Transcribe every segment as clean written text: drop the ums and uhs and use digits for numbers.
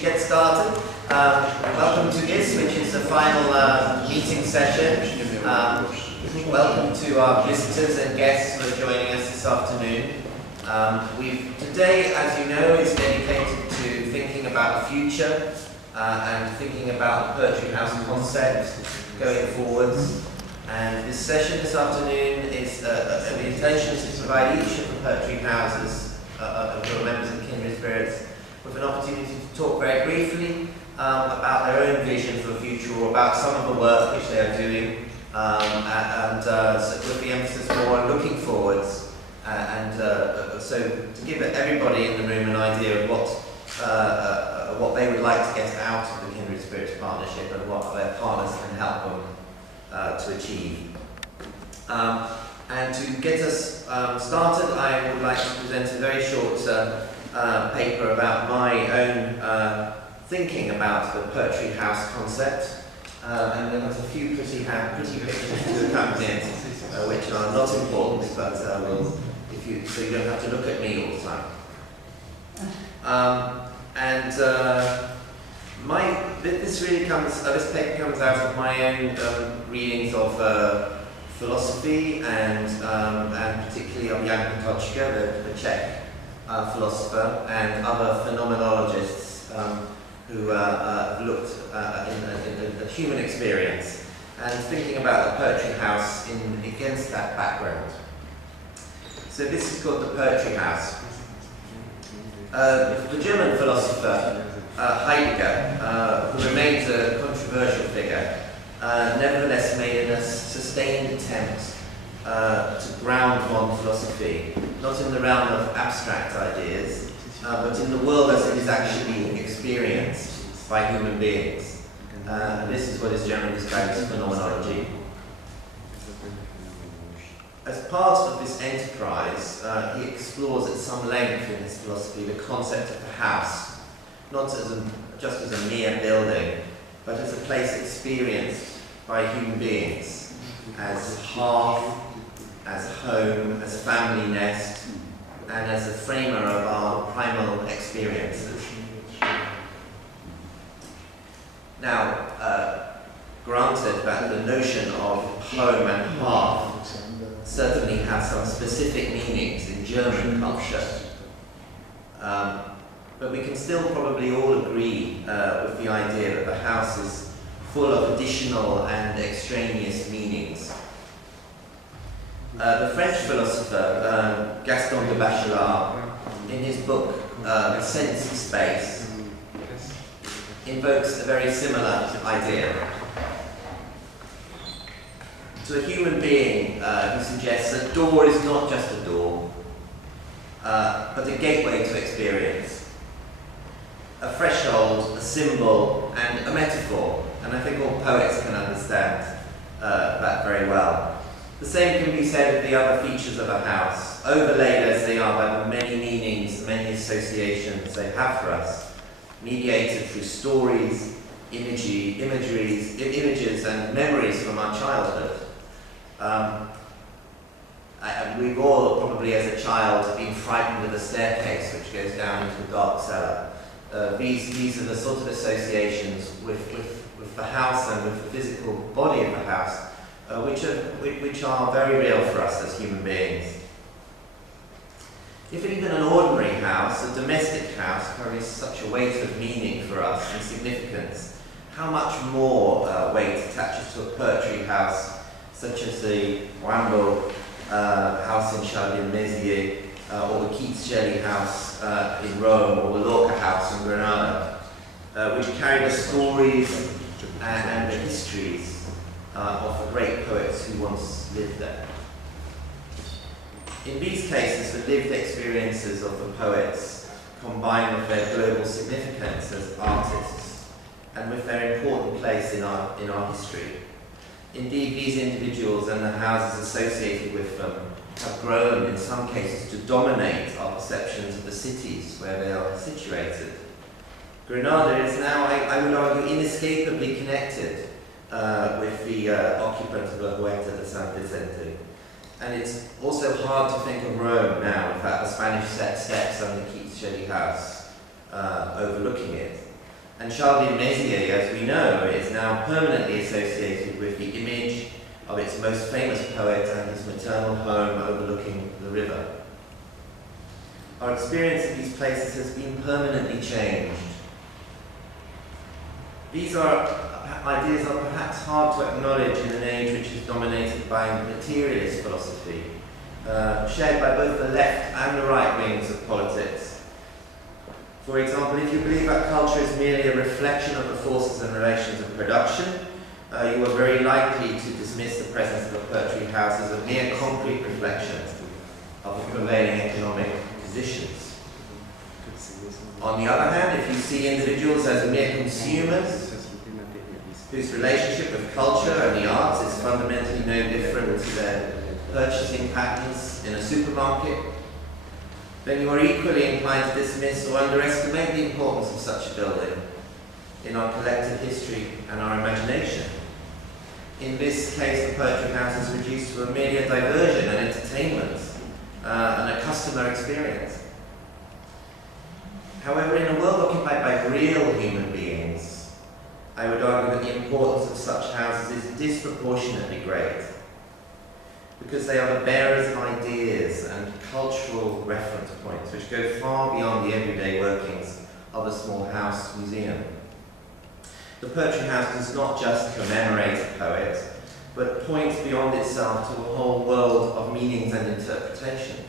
should get started. Welcome to this, which is the final meeting session. Welcome to our visitors and guests who are joining us this afternoon. Today, as you know, is dedicated to thinking about the future and thinking about the Poetry House concept going forwards. And this session this afternoon is an invitation to provide each of the poetry houses who are members of Kindred Spirits with an opportunity to talk very briefly about their own vision for the future or about some of the work which they are doing, with the emphasis more on looking forwards. So to give everybody in the room an idea of what they would like to get out of the Kindred Spirits partnership and what their partners can help them to achieve. And to get us started, I would like to present a very short paper about my own thinking about the Poetry House concept. And then there's a few pretty pictures to accompany it, which are not important, but so you don't have to look at me all the time. This paper comes out of my own readings of philosophy and particularly of Jan Patočka, the Czech philosopher, and other phenomenologists who looked in human experience and thinking about the Poetry House against that background. So this is called the Poetry House. The German philosopher Heidegger, who remains a controversial figure, nevertheless made a sustained attempt to ground modern philosophy, not in the realm of abstract ideas, but in the world as it is actually experienced by human beings. This is what is generally described as phenomenology. As part of this enterprise, he explores at some length in his philosophy the concept of the house, not just as a mere building, but as a place experienced by human beings, as hearth, as home, as family nest, and as a framer of our primal experiences. Now, granted that the notion of home and hearth certainly has some specific meanings in German culture, but we can still probably all agree with the idea that the house is full of additional and extraneous meanings. The French philosopher Gaston de Bachelard, in his book The Sense of Space, invokes a very similar idea. To a human being, he suggests a door is not just a door, but a gateway to experience. A threshold, a symbol, and a metaphor. And I think all poets can understand that very well. The same can be said of the other features of a house, overlaid as they are by the many meanings, many associations they have for us, mediated through stories, images, and memories from our childhood. We've all probably, as a child, been frightened of the staircase which goes down into a dark cellar. These are the sort of associations with the house and with the physical body of the house, which are very real for us as human beings. If even an ordinary house, a domestic house, carries such a weight of meaning for us and significance, how much more weight attaches to a poetry house, such as the Wambo house in Chardin-Mézières, or the Keats-Shelley house in Rome, or the Lorca house in Granada, which carry the stories and the histories of the great poets who once lived there. In these cases, the lived experiences of the poets combine with their global significance as artists and with their important place in our history. Indeed, these individuals and the houses associated with them have grown, in some cases, to dominate our perceptions of the cities where they are situated. Granada is now, I would argue, inescapably connected with the occupant of La Huerta de San Vicente. And it's also hard to think of Rome now without the Spanish steps and the Keats-Shelley house overlooking it. And Charles de Mézières, as we know, is now permanently associated with the image of its most famous poet and his maternal home overlooking the river. Our experience of these places has been permanently changed. These ideas are perhaps hard to acknowledge in an age which is dominated by materialist philosophy, shared by both the left and the right wings of politics. For example, if you believe that culture is merely a reflection of the forces and relations of production, you are very likely to dismiss the presence of a poetry house as a mere concrete reflection of the prevailing economic positions. On the other hand, if you see individuals as mere consumers, whose relationship with culture and the arts is fundamentally no different to their purchasing patterns in a supermarket, then you are equally inclined to dismiss or underestimate the importance of such a building in our collective history and our imagination. In this case, the poetry house is reduced to merely a diversion and entertainment and a customer experience. However, in a world occupied by real human beings, I would argue that the importance of such houses is disproportionately great, because they are the bearers of ideas and cultural reference points which go far beyond the everyday workings of a small house museum. The Poetry House does not just commemorate a poet, but points beyond itself to a whole world of meanings and interpretations.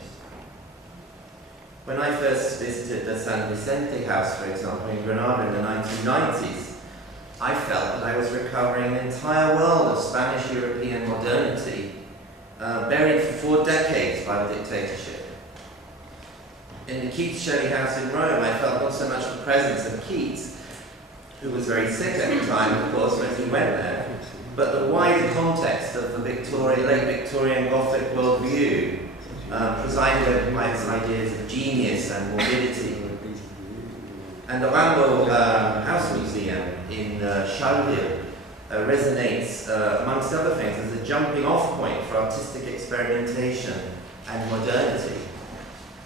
When I first visited the San Vicente House, for example, in Granada in the 1990s, I felt that I was recovering an entire world of Spanish European modernity, buried for 4 decades by the dictatorship. In the Keats Shelley House in Rome, I felt not so much the presence of Keats, who was very sick at the time, of course, when he went there, but the wider context of the late Victorian Gothic worldview, presided by its ideas of genius and morbidity. And the Rambo House Museum in Charleville resonates, amongst other things, as a jumping off point for artistic experimentation and modernity,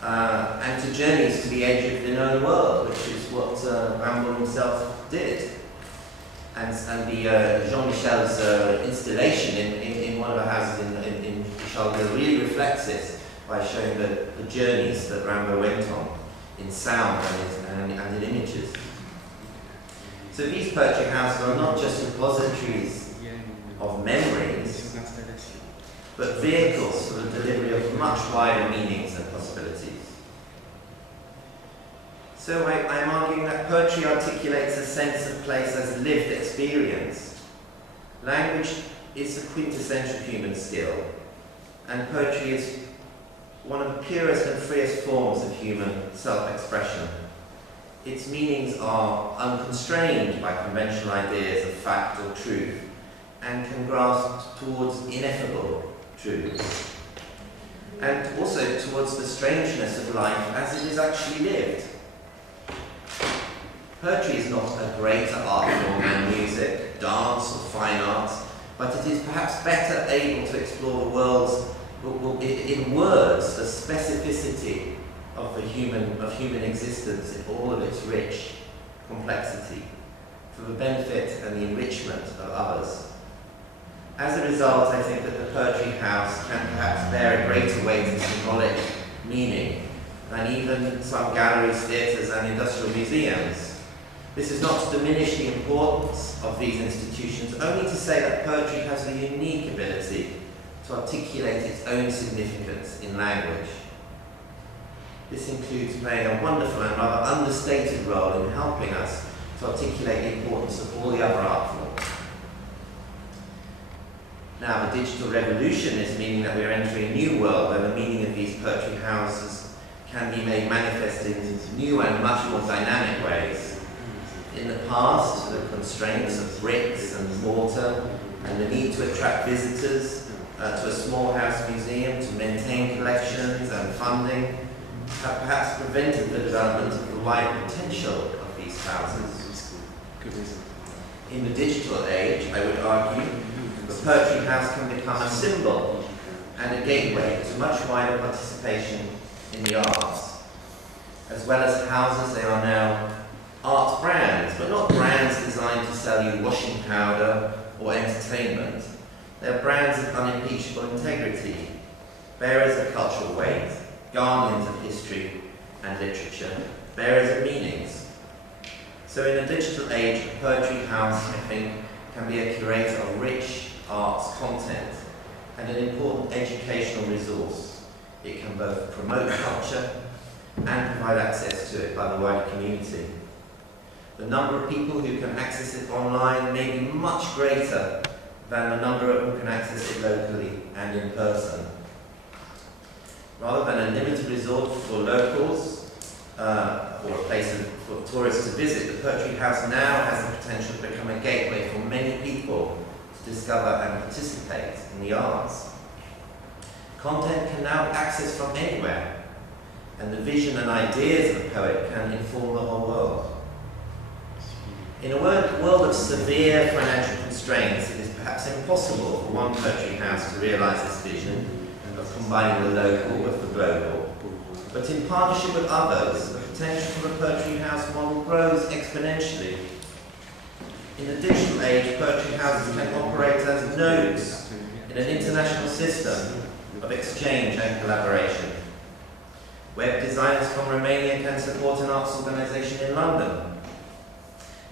and to journeys to the edge of the known world, which is what Rambo himself did. And the Jean-Michel's installation in one of the houses in Charleville really reflects this by showing the journeys that Rambo went on in sound and in images. So these poetry houses are not just repositories of memories, but vehicles for the delivery of much wider meanings and possibilities. So I'm arguing that poetry articulates a sense of place as lived experience. Language is a quintessential human skill, and poetry is one of the purest and freest forms of human self-expression. Its meanings are unconstrained by conventional ideas of fact or truth, and can grasp towards ineffable truths, and also towards the strangeness of life as it is actually lived. Poetry is not a greater art form than music, dance, or fine arts, but it is perhaps better able to explore the world's, in words, the specificity of human existence in all of its rich complexity, for the benefit and the enrichment of others. As a result, I think that the Poetry House can perhaps bear a greater weight of symbolic meaning than even some galleries, theatres, and industrial museums. This is not to diminish the importance of these institutions, only to say that poetry has the unique ability to articulate its own significance in language. This includes playing a wonderful and rather understated role in helping us to articulate the importance of all the other art forms. Now, the digital revolution is meaning that we are entering a new world where the meaning of these poetry houses can be made manifest in new and much more dynamic ways. In the past, the constraints of bricks and mortar and the need to attract visitors to a small house museum to maintain collections and funding have perhaps prevented the development of the wide potential of these houses. In the digital age, I would argue, the Poetry House can become a symbol and a gateway to much wider participation in the arts. As well as houses, they are now art brands, but not brands designed to sell you washing powder or entertainment. They're brands of unimpeachable integrity, bearers of cultural weight, guardians of history and literature, bearers of meanings. So in a digital age, a poetry house, I think, can be a curator of rich arts content and an important educational resource. It can both promote culture and provide access to it by the wider community. The number of people who can access it online may be much greater than the number who can access it locally and in person. Rather than a limited resort for locals or a place for tourists to visit, the Poetry House now has the potential to become a gateway for many people to discover and participate in the arts. Content can now be accessed from anywhere, and the vision and ideas of a poet can inform the whole world. In a world of severe financial constraints, it is perhaps impossible for one poetry house to realise this vision of combining the local with the global. But in partnership with others, the potential for the poetry house model grows exponentially. In the digital age, poetry houses can operate as nodes in an international system of exchange and collaboration. Web designers from Romania can support an arts organisation in London.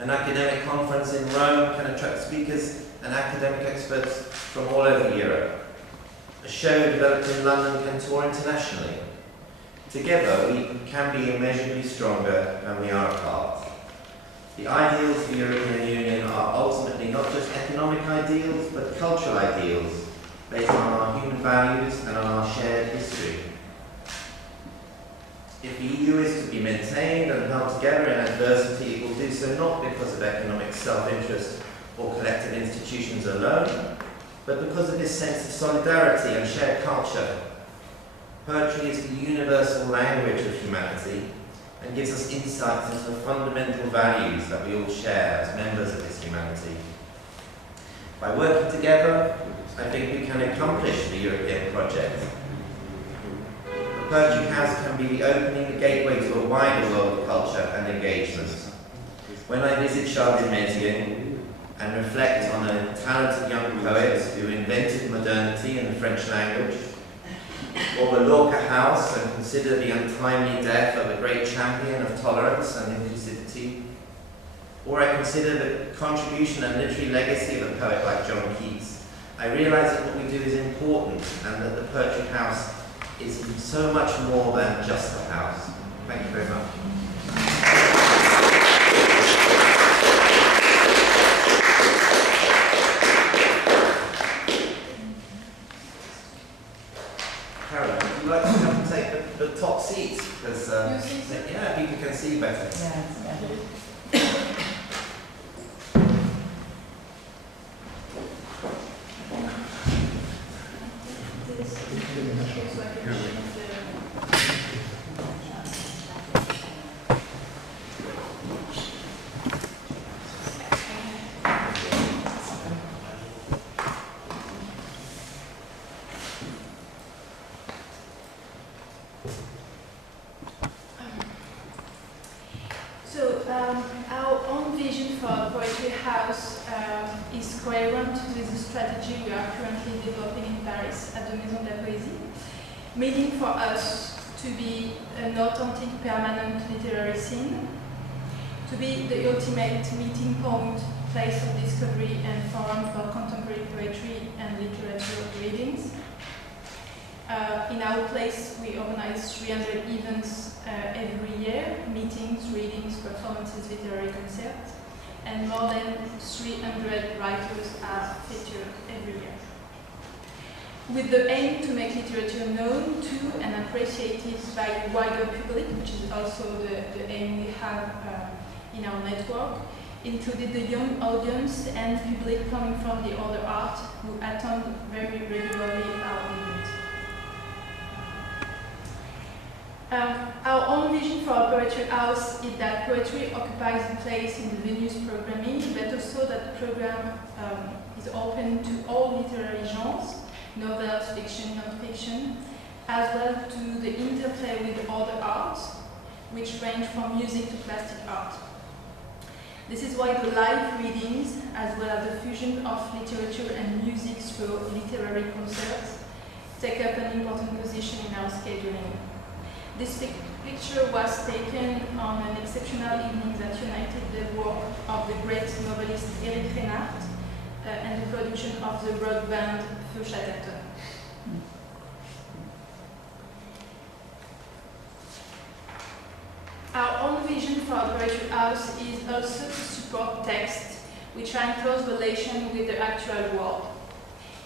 An academic conference in Rome can attract speakers and academic experts from all over Europe. A show developed in London can tour internationally. Together, we can be immeasurably stronger than we are apart. The ideals of the European Union are ultimately not just economic ideals, but cultural ideals based on our human values and on our shared history. If the EU is to be maintained and held together in adversity, it will do so not because of economic self-interest or collective institutions alone, but because of this sense of solidarity and shared culture. Poetry is the universal language of humanity and gives us insights into the fundamental values that we all share as members of this humanity. By working together, I think we can accomplish the European project. The Poetry House can be the opening gateway to a wider world of culture and engagement. When I visit Charles de Mézières and reflect on a talented young poet who invented modernity in the French language, or the Lorca House and consider the untimely death of a great champion of tolerance and inclusivity, or I consider the contribution and literary legacy of a poet like John Keats, I realise that what we do is important and that the Poetry House is so much more than just a house. Thank you very much. Carol, would you like to come and take the top seat? Because yeah, people can see better. Our own vision for a poetry house is coherent with the strategy we are currently developing in Paris at the Maison de la Poésie, meaning for us to be an authentic permanent literary scene, to be the ultimate meeting point, place of discovery and forum for contemporary poetry and literature readings. In our place, we organize 300 events every year, meetings, readings, performances, literary concerts, and more than 300 writers are featured every year. With the aim to make literature known to and appreciated by a wider public, which is also the aim we have in our network, including the young audience and public coming from the other art who attend very regularly our events. Our own vision for a poetry house is that poetry occupies a place in the venue's programming, but also that the program is open to all literary genres, novels, fiction, non-fiction, as well to the interplay with other arts, which range from music to plastic art. This is why the live readings, as well as the fusion of literature and music through literary concerts, take up an important position in our scheduling. This picture was taken on an exceptional evening that united the work of the great novelist Eric Reinhardt and the production of the rock band Feu Chatterton. Our own vision for a poetry house is also to support texts which are in close relation with the actual world.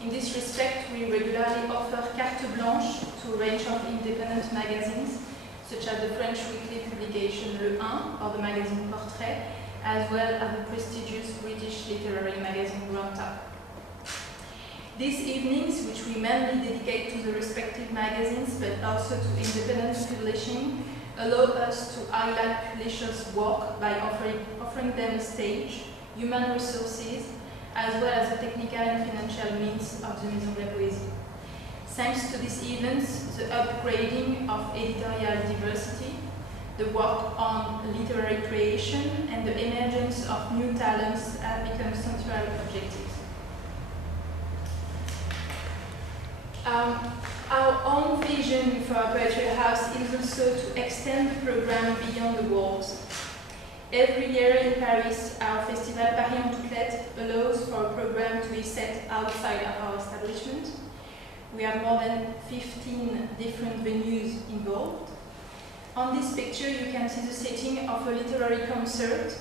In this respect, we regularly offer carte blanche to a range of independent magazines, such as the French weekly publication Le 1 or the magazine Portrait, as well as the prestigious British literary magazine Granta. These evenings, which we mainly dedicate to the respective magazines, but also to independent publishing, allow us to highlight publishers' work by offering them a stage, human resources, as well as the technical and financial means of the Maison de la Poésie. Thanks to these events, the upgrading of editorial diversity, the work on literary creation, and the emergence of new talents have become central objectives. Our own vision for a poetry house is also to extend the program beyond the walls. Every year in Paris, our festival Paris en Touquet allows for a program to be set outside of our establishment. We have more than 15 different venues involved. On this picture, you can see the setting of a literary concert,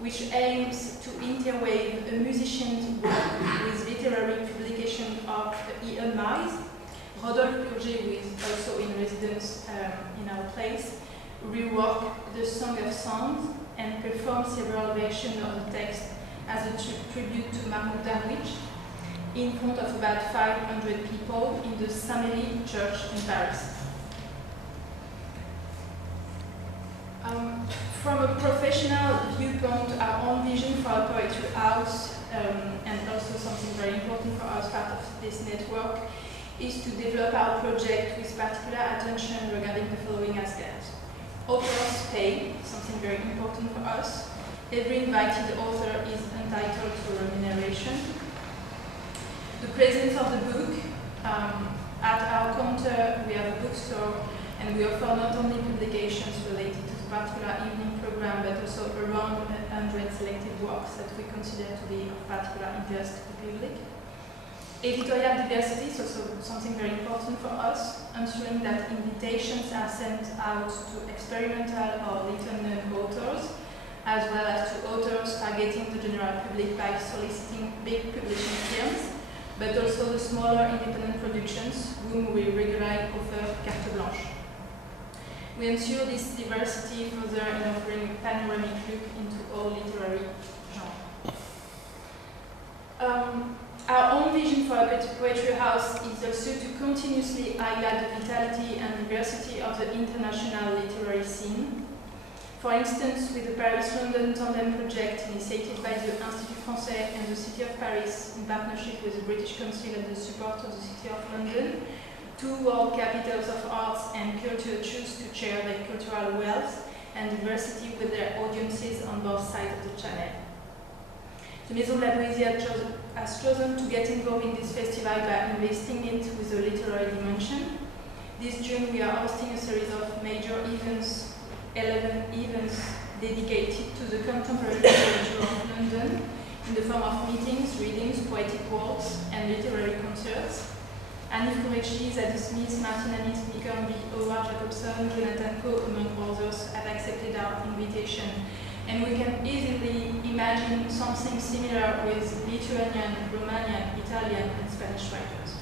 which aims to interweave a musician's work with literary publication of Ian Mize. Rodolphe Purger, who is also in residence in our place, rework the Song of Songs and perform several versions of the text as a tribute to Mahmoud Darwish in front of about 500 people in the Saint-Méry Church in Paris. From a professional viewpoint, our own vision for a poetry house, and also something very important for us, part of this network, is to develop our project with particular attention regarding the following aspects. Authors pay, something very important for us. Every invited author is entitled to remuneration. The presence of the book. At our counter, we have a bookstore, and we offer not only publications related to the particular evening program, but also around 100 selected works that we consider to be of particular interest to the public. Editorial diversity is also something very important for us, ensuring that invitations are sent out to experimental or little-known authors, as well as to authors targeting the general public by soliciting big publishing firms, but also the smaller independent productions, whom we regularly offer carte blanche. We ensure this diversity further in offering a panoramic look into all literary genres. Our own vision for a poetry house is also to continuously highlight the vitality and diversity of the international literary scene. For instance, with the Paris-London Tandem project initiated by the Institut Français and the City of Paris in partnership with the British Council and the support of the City of London, two world capitals of arts and culture choose to share their cultural wealth and diversity with their audiences on both sides of the channel. The Maison de la Poésie has chosen to get involved in this festival by investing it with a literary dimension. This June we are hosting a series of major events, 11 events dedicated to the contemporary literature of London in the form of meetings, readings, poetic walks, and literary concerts. Annie Kurechi, Zadie Smith, Martin Anis, Mick Hornby, Howard Jacobson, Jonathan Coe, among others, have accepted our invitation. And we can easily imagine something similar with Lithuanian, Romanian, Italian, and Spanish writers.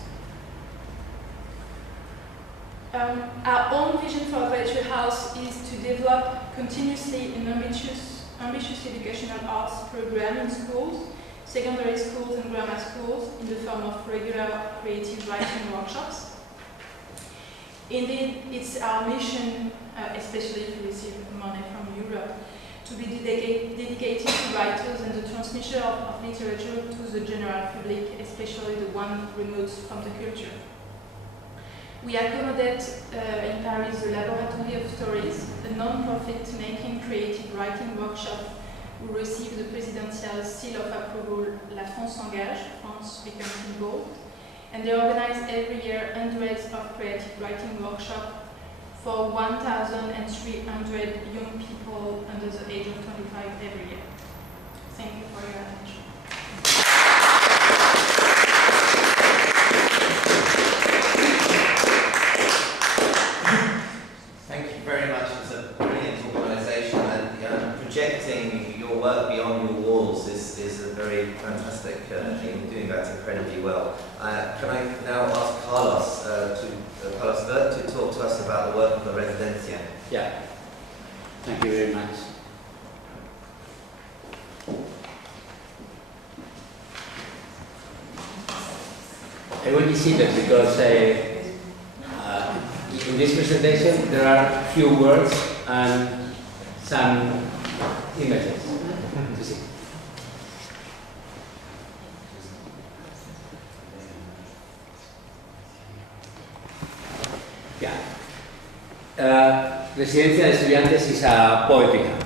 Our own vision for a poetry house is to develop continuously an ambitious educational arts program in schools, secondary schools and grammar schools in the form of regular creative writing workshops. Indeed, it's our mission, especially if we receive money from Europe, to be dedicated to writers and the transmission of literature to the general public, especially the one remote from the culture. We accommodate in Paris the Laboratory of Stories, a non-profit making creative writing workshop who received the presidential seal of approval La France s'engage, France becomes involved. And they organize every year hundreds of creative writing workshops for 1,300 young people under the age of 25 every year. Thank you for your attention. Thank you very much. It's a brilliant organisation, and projecting your work beyond your walls is a very fantastic thing. Doing that incredibly well. Can I now ask Carlos Carlos Vert to talk to us about the work of the Residencia? Yeah. Thank you very much. I will be seated because in this presentation there are few words and some images to see. Yeah. Residencia de Estudiantes is a poetry house.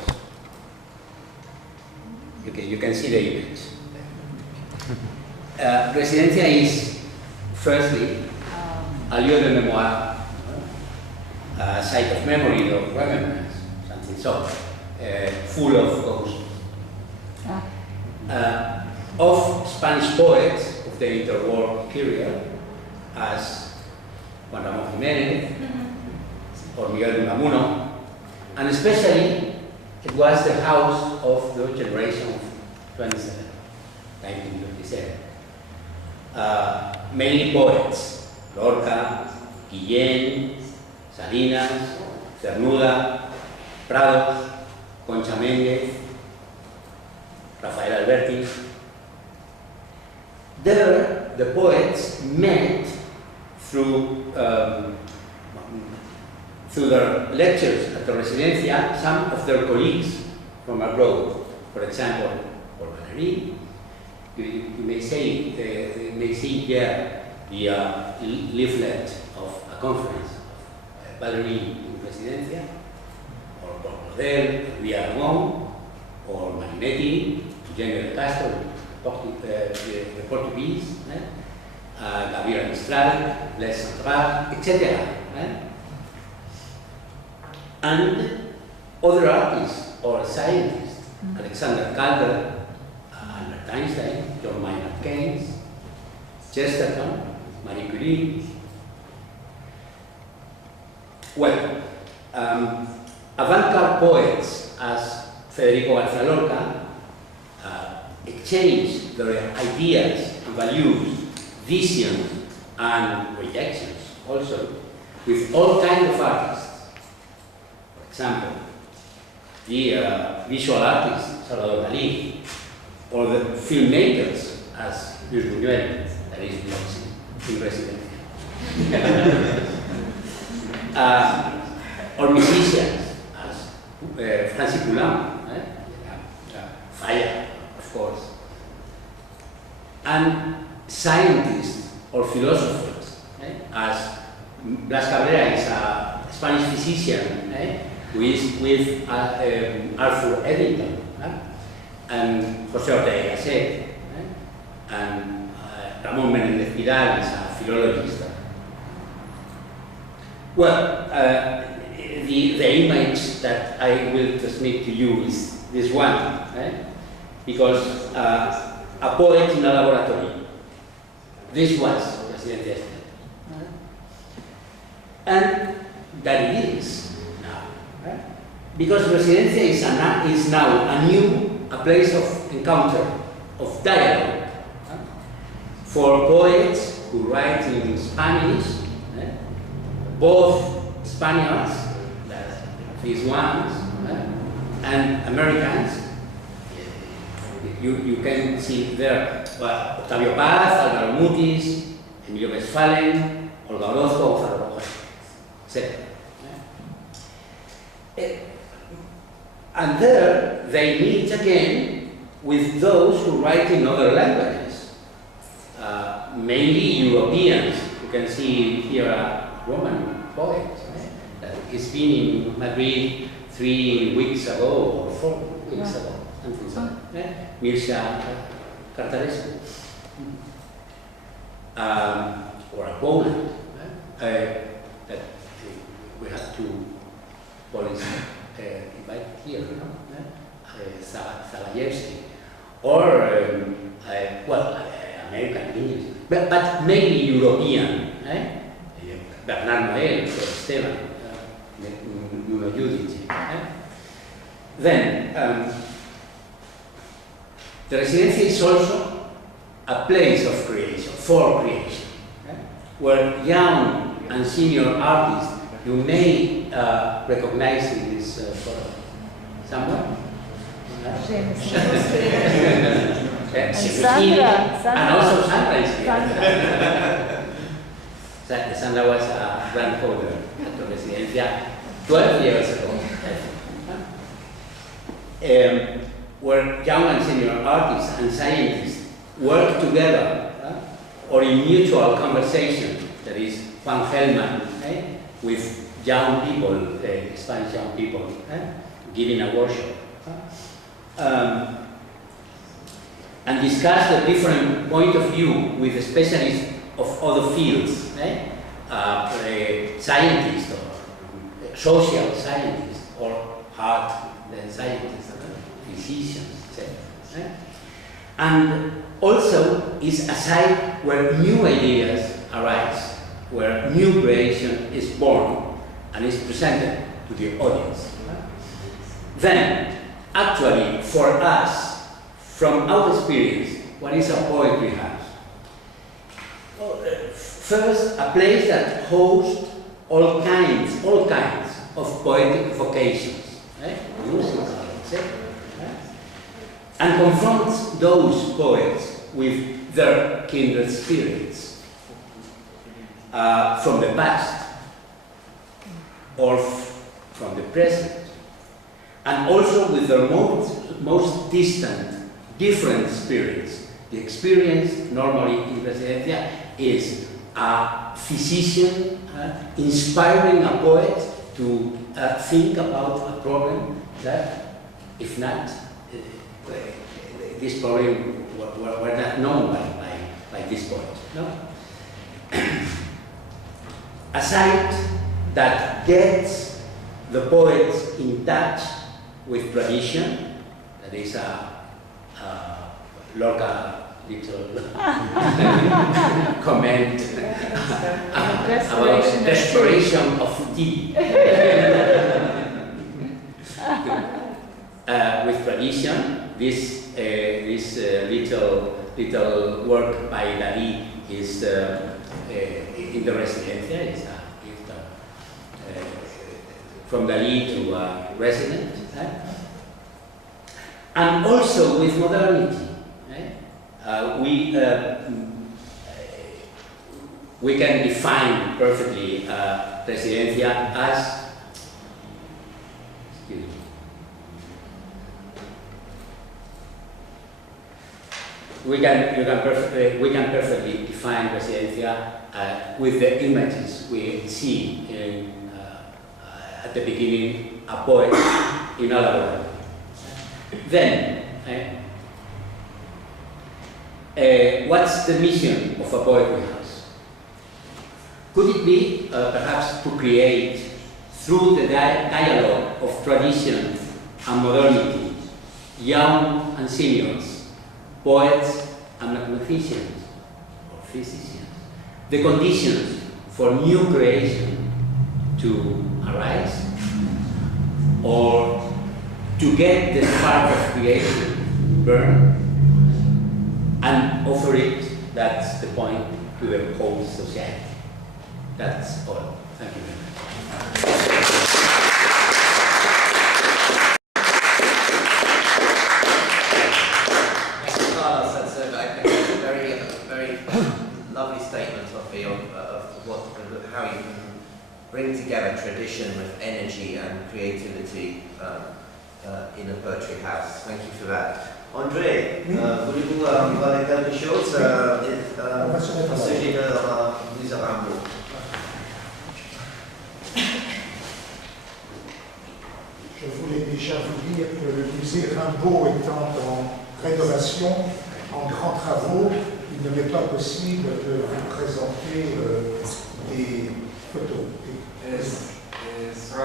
Okay, you can see the image. Residencia is, firstly, a lieu de mémoire, a site of memory, of remembrance, something so, full of ghosts. Of Spanish poets of the interwar period, as Juan Ramón Jiménez, or Miguel de Unamuno, and especially it was the house of the generation of 1927. Mainly poets, Lorca, Guillén, Salinas, Cernuda, Prados, Concha Méndez, Rafael Alberti. There, the poets met through their lectures at the Residencia some of their colleagues from abroad. For example, Paul Valéry. You may see here the leaflet of a conference of Valéry in Residencia, or Paul Claudel, Luis Aragón, or Marinetti, Eugenio de Castro, the Portuguese, Gabriel Mistral, Les Central, etc. And other artists or scientists, Alexander Calder, Albert Einstein, John Maynard Keynes, Chesterton, Marie Curie. Well, avant-garde poets as Federico García Lorca exchanged their ideas and values, visions and rejections also with all kinds of artists. For example, the visual artist Salvador Dalí, or the filmmakers as Luis Buñuel, that is in Residencia. Or musicians as Francis Poulenc, Falla, of course. And scientists or philosophers, as Blas Cabrera is a Spanish physician who is with Arthur Eddington, and José Ortega y Gasset, and Ramón Menéndez Pidal is a philologist. Well, the image that I will transmit to you is this one, because a poet in a laboratory. This was Residencia. And that it is now, because Residencia is now a place of encounter, of dialogue, for poets who write in Spanish, both Spaniards, these ones, and Americans. You can see there Octavio Paz, Álvaro Mutis, Emilio Westphalen, Olga Orozco, Gonzalo Rojas, etc. And there they meet again with those who write in other languages, mainly Europeans. You can see here a Roman poet that has been in Madrid 3 weeks ago or 4 weeks ago. something so. Mircea Cartarescu. Or a Poland, that we have two Polish invited here, Zalajewski, or American English, but mainly European. Bernard Noel, Esteban, Nuno Giudice. Then the residencia is also a place of creation, for creation, where young and senior artists, you may recognize in this photo somewhere. Sandra. And also Sandra is here. Sandra was a grandfather at the residencia 12 years ago. Where young and senior artists and scientists work together or in mutual conversation. That is Juan Hellman with young people, Spanish young people, giving a workshop. And discuss the different point of view with specialists of other fields, scientists or social scientists or art scientists, physicians, etc. And also is a site where new ideas arise, where new creation is born and is presented to the audience. Then, actually, for us, from our experience, what is a poetry house? First, a place that hosts all kinds of poetic vocations, musical, etc. And confronts those poets with their kindred spirits from the past or from the present, and also with their most distant, different spirits. The experience normally in Residencia is a physician inspiring a poet to think about a problem that, if not, this problem were not known by this poet. No? A site that gets the poets in touch with tradition, that is a Lorca little comment about the desperation of tea. With tradition, this little work by Dalí is in the Residencia. It's a gift from Dalí to a resident, and also with modernity. We can define perfectly Residencia as, excuse me, we can perfectly define Residencia with the images we see at the beginning, a poet in a laboratory. Then, what's the mission of a poetry house? Could it be perhaps to create, through the dialogue of tradition and modernity, young and seniors, poets and mathematicians or physicians, the conditions for new creation to arise, or to get the spark of creation burn and offer it? That's the point, to the whole society. That's all. Thank you very much. Lovely statement of how you can bring together tradition with energy and creativity in a poetry house. Thank you for that. André, voulez-vous parler quelque chose au sujet de Miserable? Je voulais déjà vous dire dire que le musée Rimbaud étant en rénovation, en grands travaux, il ne m'est pas possible de vous présenter des photos. The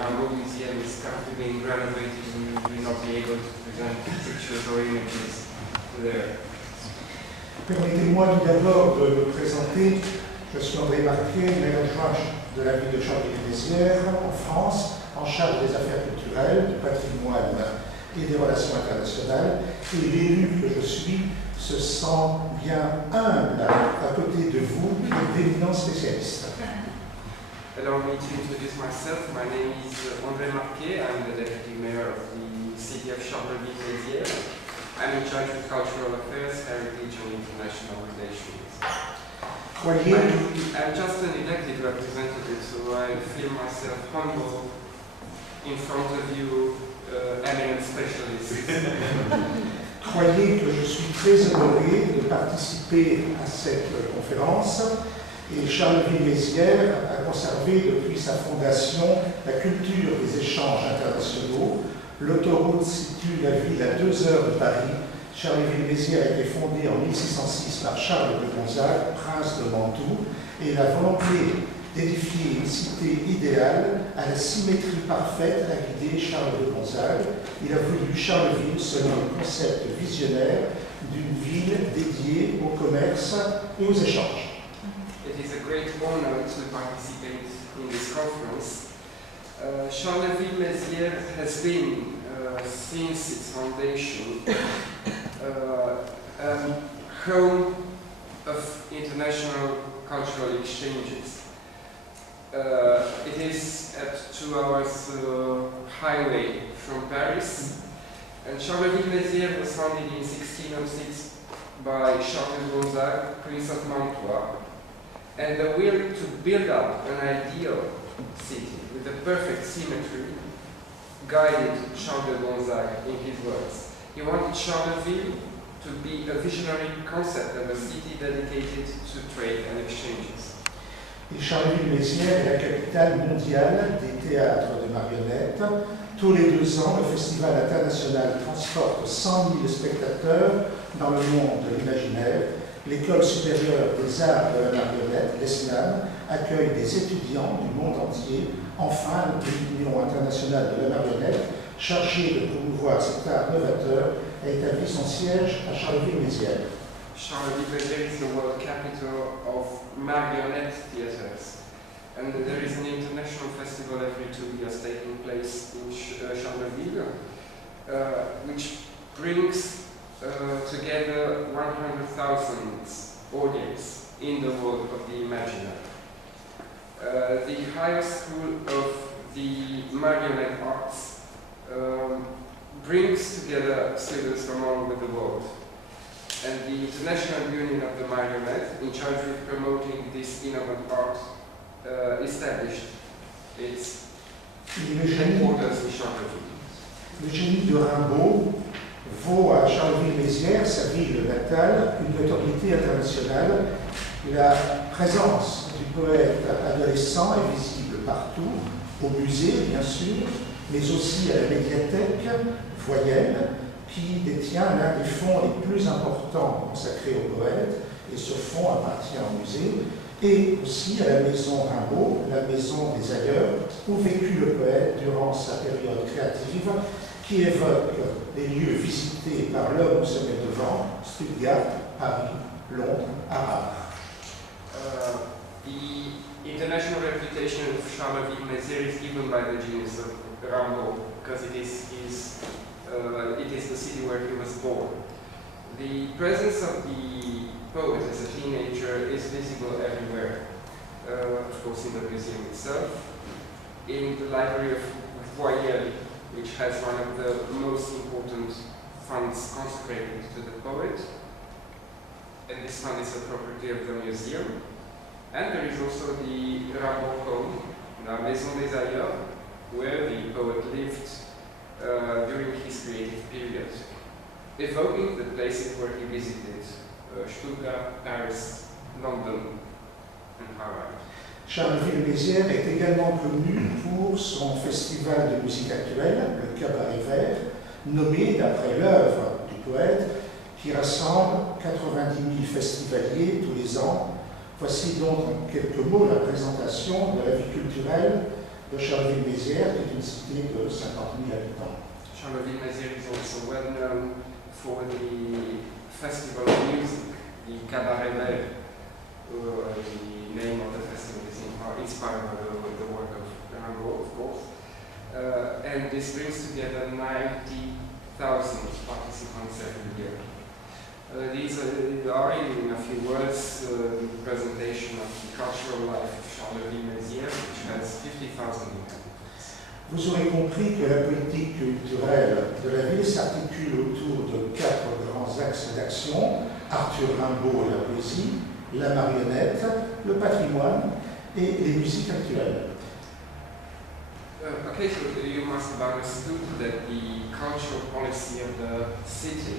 Rimbaud Museum is currently being renovated and you will not be able to present pictures or images there. Permettez-moi tout d'abord de me présenter. Je suis André Marquet, maire adjoint de la ville de Charleville-Mézières, en France, en charge des affaires culturelles, du patrimoine et des relations internationales. Et l'élu que je suis se sent bien humble à côté de vous, d'éminents spécialistes. Allow me to introduce myself. My name is André Marquet. I'm the deputy mayor of the city of Charleville-Mézières. I'm in charge of cultural affairs, heritage and international relations. I'm just an elected representative, so I feel myself humble in front of you, eminent specialists. Croyez que je suis très honoré de participer à cette conférence. Et Charleville-Mézières a conservé depuis sa fondation la culture des échanges internationaux. L'autoroute situe la ville à 2 heures de Paris. Charleville-Mézières a été fondée en 1606 par Charles de Gonzague, prince de Mantoue, et la volonté d'édifier une cité idéale à la symétrie parfaite a guidé Charles de Gonzague. Il a voulu Charleville selon le concept visionnaire d'une ville dédiée au commerce et aux échanges. It is a great honor to participate in this conference. Charleville-Mézières has been, since its foundation, home of international cultural exchanges. It is at 2 hours highway from Paris, and Charleville-Mézières was founded in 1606 by Charles de Gonzague, Prince of Mantua, and the will to build up an ideal city with a perfect symmetry guided Charles de Gonzague in his words. He wanted Charleville to be a visionary concept of a city dedicated to trade and exchanges. Et Charleville-Mézières est la capitale mondiale des théâtres de marionnettes. Tous les 2 ans, le Festival international transporte 100 000 spectateurs dans le monde de l'imaginaire. L'École supérieure des arts de la marionnette, l'ESNAM, accueille des étudiants du monde entier. Enfin, l'Union internationale de la marionnette, chargée de promouvoir cet art novateur, a établi son siège à Charleville-Mézières. Charleville-Mézières is the world capital of marionette theatres, and there is an international festival every 2 years taking place in Charleville, which brings together 100,000 audience in the world of the imaginary. The higher school of the marionette arts brings together students from all over the world. And the International Union of the Marionette, in charge of promoting this innovative art, established its headquarters in Charleville. Le génie de Rimbaud vaut à Charleville-Mézières, sa ville natale, une notoriété internationale. La présence du poète adolescent est visible partout, au musée bien sûr, mais aussi à la médiathèque voyenne, qui détient l'un des fonds les plus importants consacrés au poète, et ce fonds appartient au musée, et aussi à la maison Rimbaud, la maison des ailleurs, où vécut le poète durant sa période créative, qui évoque les lieux visités par l'homme au sommet de vent, Stuttgart, Paris, Londres, Arras. The international reputation of Charleville-Mézières is given by the genius of Rimbaud, because it is the city where he was born. The presence of the poet as a teenager is visible everywhere, of course in the museum itself, in the library of Voyelles, which has one of the most important funds consecrated to the poet, and this fund is a property of the museum. And there is also the Rimbaud home, la Maison des Ailleurs, where the poet lived during his creative period, evoking the places where he visited, Stuttgart, Paris, London, and Harvard. Charleville-Mézières est également connu pour son festival de musique actuelle, le Cabaret Vert, nommé d'après l'œuvre du poète, qui rassemble 90 000 festivaliers tous les ans. Voici donc en quelques mots la présentation de la vie culturelle de Charleville-Mézières, qui est une cité de 50 000 habitants. Charleville-Mézières is also well known for the festival of music, the Cabaret Vert. The name of the festival is inspired by the work of Rimbaud, of course. And this brings together 90,000 participants every year. These are, in a few words, the presentation of the cultural life of Charleville-Mézières, which has 50,000 inhabitants. Vous aurez compris que la politique culturelle de la ville s'articule autour de 4 grands axes d'action: Arthur Rimbaud et la poésie, la marionnette, le patrimoine et les musiques actuelles. Okay, so you must have understood that the cultural policy of the city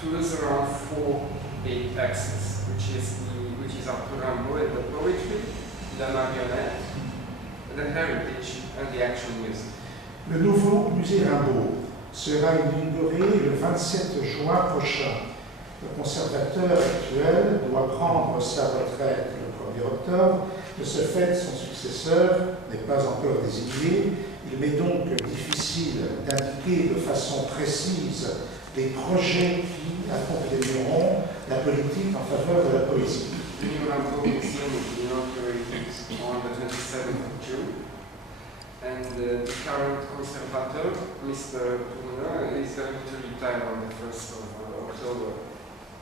tours around 4 big axes, which is Arthur Rimbaud and the poetry, la marionnette, the heritage, and the action music. Le nouveau musée Rimbaud sera inauguré le 27 juin prochain. Le conservateur actuel doit prendre sa retraite le 1er octobre. De ce fait, son successeur n'est pas encore désigné. Il m'est donc difficile d'indiquer de façon précise les projets qui accompagneront la politique en faveur de la poésie. The new Rimbaud Museum will be inaugurated on the 27th of June, and the current conservator, Mr. Tourneau, is going to retire on the 1st of October.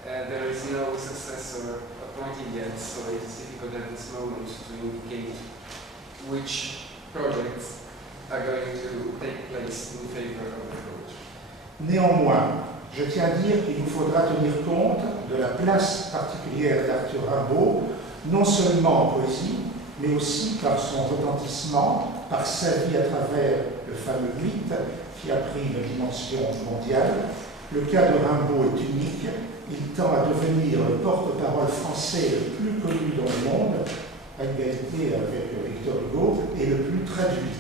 There is no successor appointed yet, so it is difficult at this moment to indicate which projects are going to take place in favor of the poetry. Néanmoins, je tiens à dire qu'il nous faudra tenir compte de la place particulière d'Arthur Rimbaud, non seulement en poésie, mais aussi par son retentissement, par sa vie à travers le fameux mythe qui a pris une dimension mondiale. Le cas de Rimbaud est unique. Il tend à devenir le porte-parole français le plus connu dans le monde, à égalité avec Victor Hugo, et le plus traduit.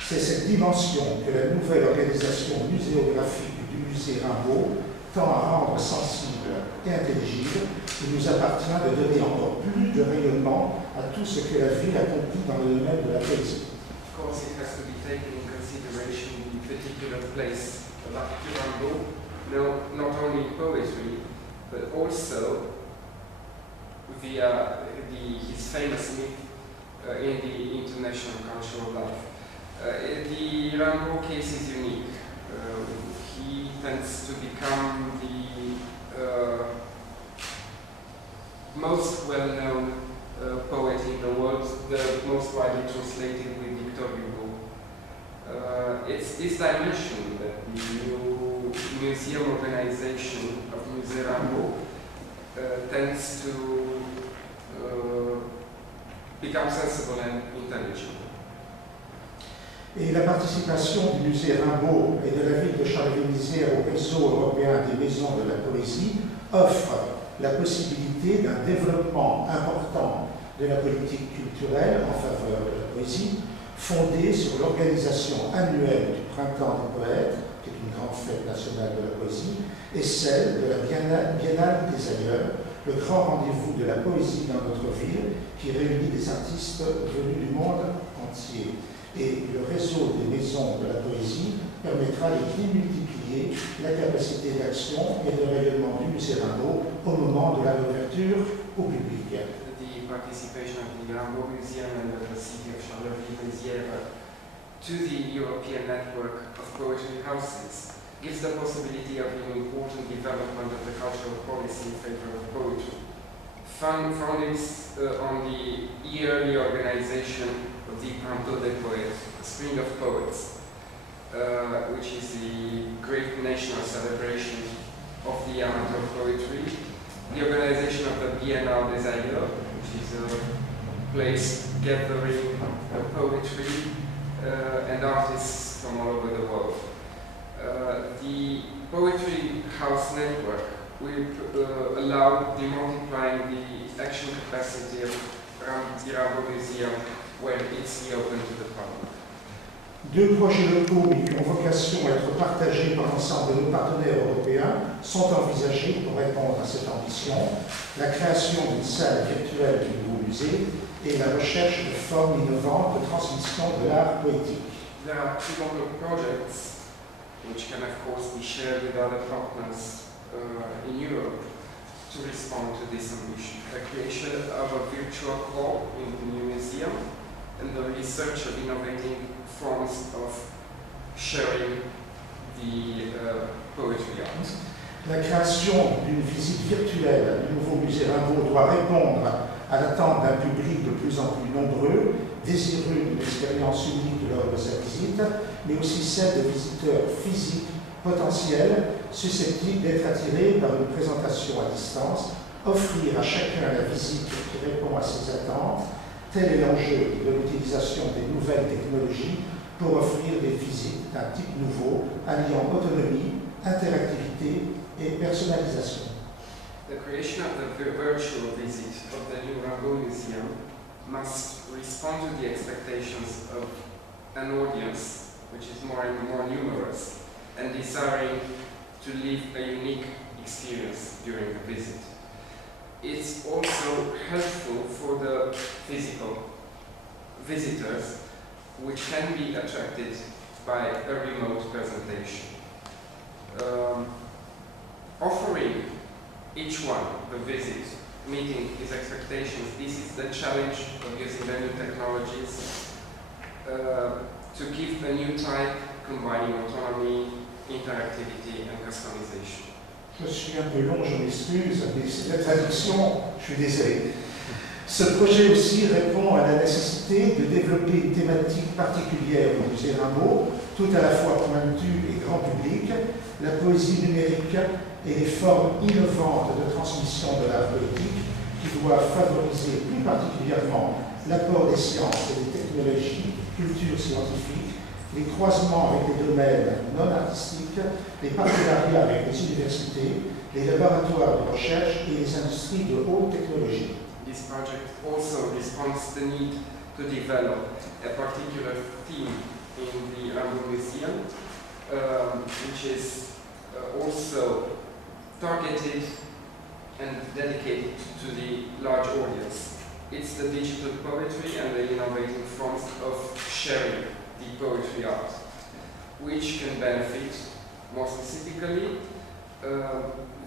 C'est cette dimension que la nouvelle organisation muséographique du musée Rimbaud tend à rendre sensible et intelligible. Il nous appartient de donner encore plus de rayonnement à tout ce que la ville accomplit dans le domaine de la poésie. Of course, it has to be taken in consideration the particular place of Arthur Rimbaud, not only in poetry, but also via his famous myth in the international cultural life. The Rimbaud case is unique. He tends to become the most well-known poet in the world, the most widely translated with Victor Hugo. It's this dimension that the new museum organization of Musée Rimbaud tends to become sensible and intelligible. Et la participation du musée Rimbaud et de la ville de Charleville-Mézières au réseau européen des maisons de la poésie offre la possibilité d'un développement important de la politique culturelle en faveur de la poésie, fondée sur l'organisation annuelle du Printemps des poètes, qui est une grande fête nationale de la poésie, et celle de la Biennale des ailleurs, le grand rendez-vous de la poésie dans notre ville, qui réunit des artistes venus du monde entier. Et le réseau des maisons de la poésie permettra de démultiplier la capacité d'action et de rayonnement du musée Rimbaud au moment de la réouverture au public. The participation of the Rimbaud Museum and of the city of Charleville-Mézières to the European network of poetry houses gives the possibility of an important development of the cultural policy in favor of poetry. Foundings on the yearly organization of the Sâmbătă, the Spring of Poets, which is the great national celebration of the amateur poetry. The organization of the Biennale des Ailleurs, which is a place gathering poetry and artists from all over the world. The Poetry House Network will allow the multiplying the action capacity of Rambo Museum when it's reopened to the public. Deux projets locaux, mais qui ont vocation à être partagés par l'ensemble de nos partenaires européens, sont envisagés pour répondre à cette ambition: la création d'une salle virtuelle du nouveau musée et la recherche de formes innovantes de transmission de l'art poétique. There are two local projects which can of course be shared with other partners in Europe to respond to this ambition. The creation of a virtual hall in the new museum and the research of innovating forms of sharing the poetry art. La création d'une visite virtuelle du nouveau musée Rimbaud doit répondre à l'attente d'un public de plus en plus nombreux, désireux d'une expérience unique lors de sa visite, mais aussi celle de visiteurs physiques potentiels susceptibles d'être attirés par une présentation à distance, offrir à chacun la visite qui répond à ses attentes. Tel est l'enjeu de l'utilisation des nouvelles technologies pour offrir des visites d'un type nouveau, alliant autonomie, interactivité et personnalisation. The creation of the virtual visit of the new Rimbaud Museum must respond to the expectations of an audience which is more and more numerous and desiring to live a unique experience during the visit. It's also helpful for the physical visitors, which can be attracted by a remote presentation. Offering each one the visit, meeting his expectations, this is the challenge of using the new technologies to give a new type combining autonomy, interactivity and customization. Je suis un peu long, je m'excuse, mais c'est la traduction, je suis désolé. Ce projet aussi répond à la nécessité de développer une thématique particulière au musée Rimbaud, tout à la fois pointue et grand public, la poésie numérique et les formes innovantes de transmission de l'art poétique qui doivent favoriser plus particulièrement l'apport des sciences et des technologies, culture scientifique, les croisements avec les domaines non artistiques, les partenariats avec les universités, les laboratoires de recherche et les industries de haute technologie. This project also responds to the need to develop a particular theme in the Rimbaud Museum, which is also targeted and dedicated to the large audience. It's the digital poetry and the innovative forms of sharing the poetry art, which can benefit more specifically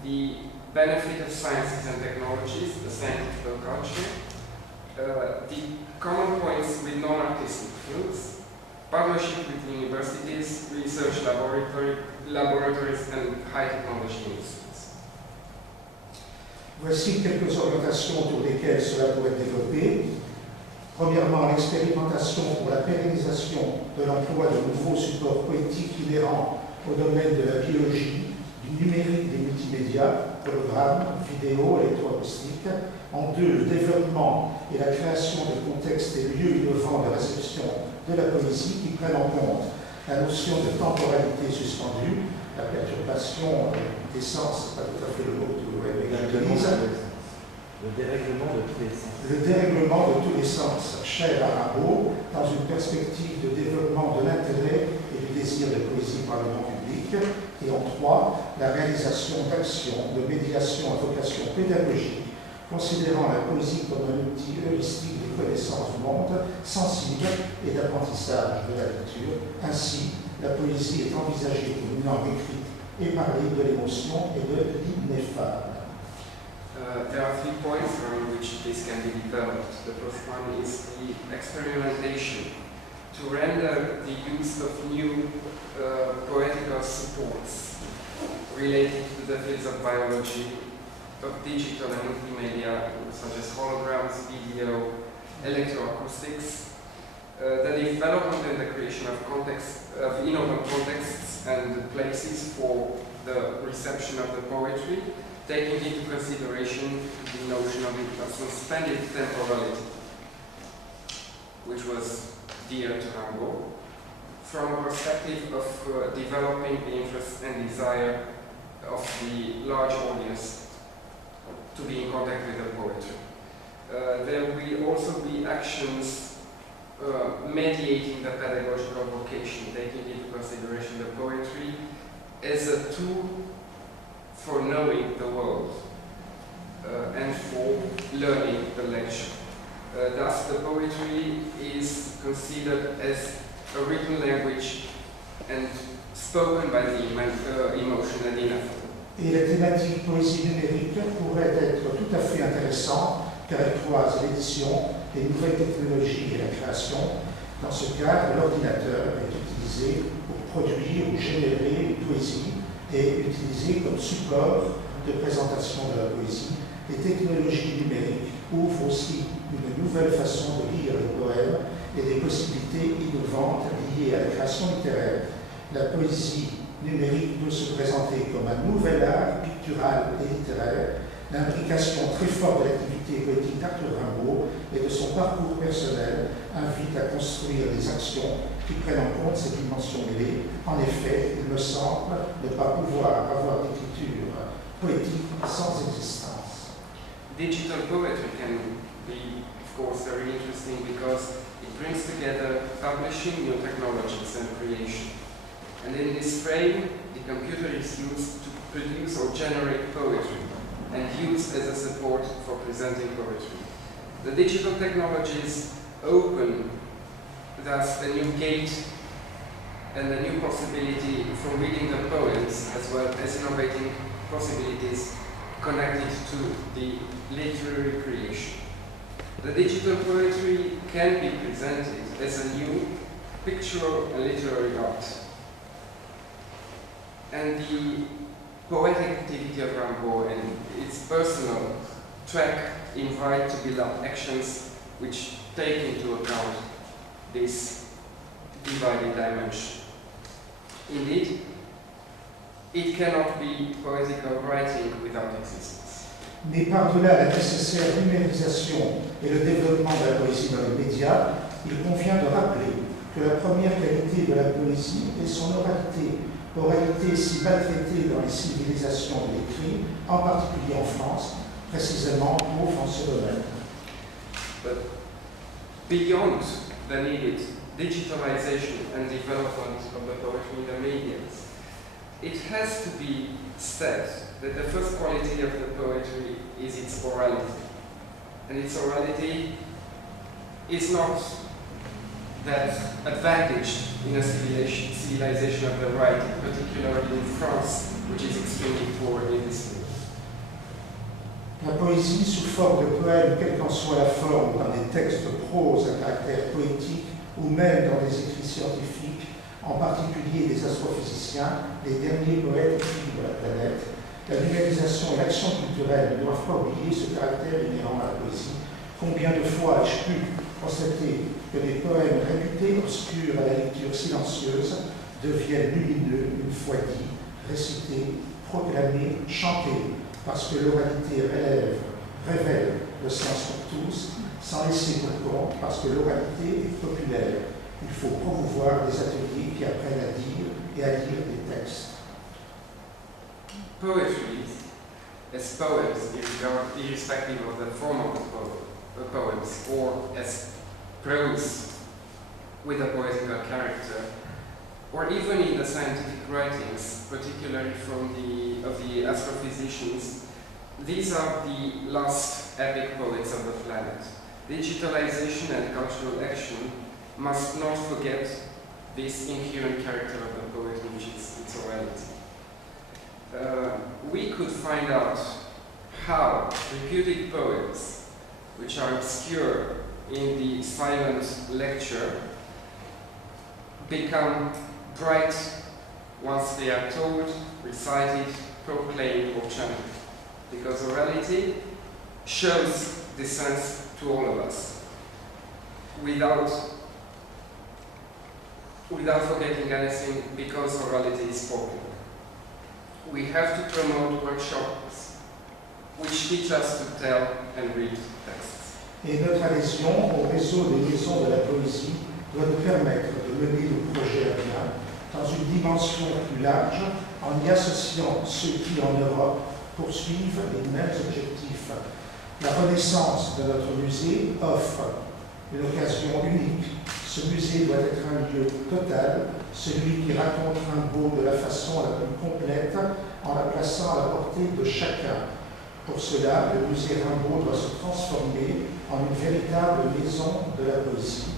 the benefit of sciences and technologies, the scientific culture, the common points with non-artistic fields, partnership with universities, research laboratories and high technology institutes. Voici quelques orientations autour desquelles cela pourrait être développé. Premièrement, l'expérimentation pour la pérennisation de l'emploi de nouveaux supports poétiques inhérents au domaine de la biologie, du numérique, des multimédias, hologrammes, vidéo, électroacoustique. En deux, le développement et la création de contextes et lieux innovants de réception de la poésie qui prennent en compte la notion de temporalité suspendue, la perturbation des sens, c'est pas tout à fait le mot que vous utilise. Le dérèglement de tous les sens. Le dérèglement de tous les sens, cher à Rimbaud, dans une perspective de développement de l'intérêt et du désir de poésie par le grand public. Et en trois, la réalisation d'actions de médiation à vocation pédagogique, considérant la poésie comme un outil heuristique de connaissance du monde, sensible et d'apprentissage de la lecture. Ainsi, la poésie est envisagée comme une langue écrite et parlée de l'émotion et de l'ineffable. There are 3 points around which this can be developed. The first one is the experimentation to render the use of new poetical supports related to the fields of biology, of digital and multimedia, such as holograms, video, electroacoustics, the development and the creation of innovative contexts and places for the reception of the poetry, taking into consideration the notion of suspended temporality, which was dear to Rimbaud, from a perspective of developing the interest and desire of the large audience to be in contact with the poetry. There will also be action mediating the pedagogical vocation, taking into consideration the poetry as a tool for knowing the world and for learning the lecture. Thus, the poetry is considered as a written language and spoken by the emotion and in effort. Et la thématique poésie numérique pourrait être tout à fait intéressante car elle croise l'édition, les nouvelles technologies et la création. Dans ce cadre, l'ordinateur est utilisé pour produire ou générer une poésie et utilisé comme support de présentation de la poésie. Les technologies numériques ouvrent aussi une nouvelle façon de lire les poèmes et des possibilités innovantes liées à la création littéraire. La poésie numérique peut se présenter comme un nouvel art pictural et littéraire. L'implication très forte de l'activité poétique d'Arthur Rimbaud et de son parcours personnel invite à construire des actions qui prennent en compte ces dimensions mêlées. En effet, il me semble ne pas pouvoir avoir d'écriture poétique sans existence. Digital poetry can be, of course, very interesting because it brings together publishing, new technologies and creation. And in this frame, the computer is used to produce or generate poetry and used as a support for presenting poetry. The digital technologies open thus a new gate and a new possibility for reading the poems as well as innovating possibilities connected to the literary creation. The digital poetry can be presented as a new pictorial and literary art. And the poetic activity of Rimbaud and its personal track invite to build up actions which take into account this divided dimension. Indeed, it cannot be poetical writing without existence. Mais par-delà la nécessaire numérisation et le développement de la poésie dans les médias, il convient de rappeler que la première qualité de la poésie est son oralité. Oralité si maltraitée dans les civilisations de l'écrit, en particulier en France, précisément pauvre en ce domaine. But beyond the needed digitalization and development of the poetry in the media, it has to be said that the first quality of the poetry is its orality. And its orality is not that advantaged in a civilization of the writing, particularly in France, which is extremely poor in this field. La poésie sous forme de poème, quelle qu'en soit la forme, dans des textes de prose à caractère poétique ou même dans des écrits scientifiques, en particulier des astrophysiciens, les derniers poètes écrits de la planète, la numérisation et l'action culturelle ne doivent pas oublier ce caractère inhérent à la poésie. Combien de fois ai-je pu constater que des poèmes réputés obscurs à la lecture silencieuse deviennent lumineux une fois dits, récités, proclamés, chantés, parce que l'oralité révèle le sens pour tous, sans laisser pour compte, parce que l'oralité est populaire. Il faut promouvoir des ateliers qui apprennent à dire et à lire des textes. Poetry, as poems, irrespective of the form of the poems, or as prose with a poetical character, or even in the scientific writings, particularly of the astrophysicians, these are the last epic poets of the planet. Digitalization and cultural action must not forget this inherent character of the poet, which is its orality. We could find out how reputed poets, which are obscure in the silent lecture, become bright once they are told, recited, proclaimed, or chanted. Because orality shows the sense to all of us, without forgetting anything, because orality is spoken. We have to promote workshops which teach us to tell and read texts. Et notre adhésion au réseau des maisons de la poésie doit nous permettre de mener le projet à bien dans une dimension plus large, en y associant ceux qui, en Europe, poursuivent les mêmes objectifs. La renaissance de notre musée offre une occasion unique, Ce musée doit être un lieu total, celui qui raconte Rimbaud de la façon la plus complète en la plaçant à la portée de chacun. Pour cela, le musée Rimbaud doit se transformer en une véritable maison de la poésie.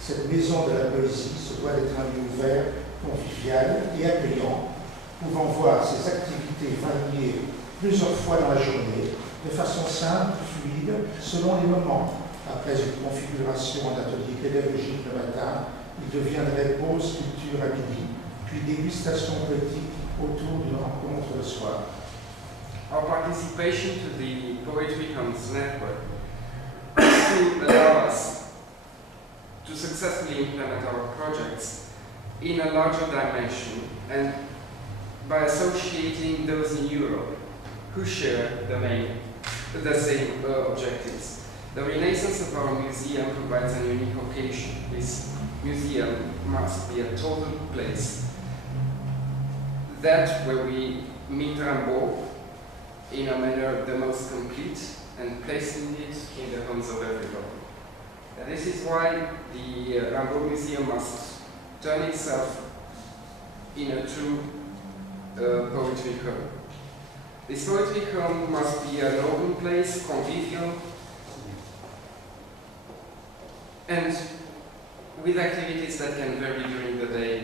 Cette maison de la poésie se doit d'être un lieu ouvert, convivial et accueillant, pouvant voir ses activités variées plusieurs fois dans la journée, de façon simple, fluide, selon les moments. Après une configuration d'atelier pédagogique le matin, il deviendrait pause culture à midi, puis dégustation poétique autour d'une rencontre le soir. Our participation to the Poetry Homes Network to allow us to successfully implement our projects in a larger dimension and by associating those in Europe who share the same objectives. The renaissance of our museum provides a unique occasion. This museum must be a total place that where we meet Rimbaud in a manner the most complete and placing it in the homes of everybody. And this is why the Rimbaud Museum must turn itself in a true poetry home. This poetry home must be an open place, convivial, and with activities that can vary during the day.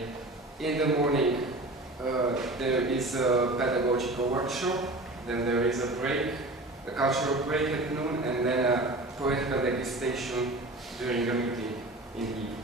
In the morning, there is a pedagogical workshop, then there is a break, a cultural break at noon, and then a poetical degustation during a meeting in the evening.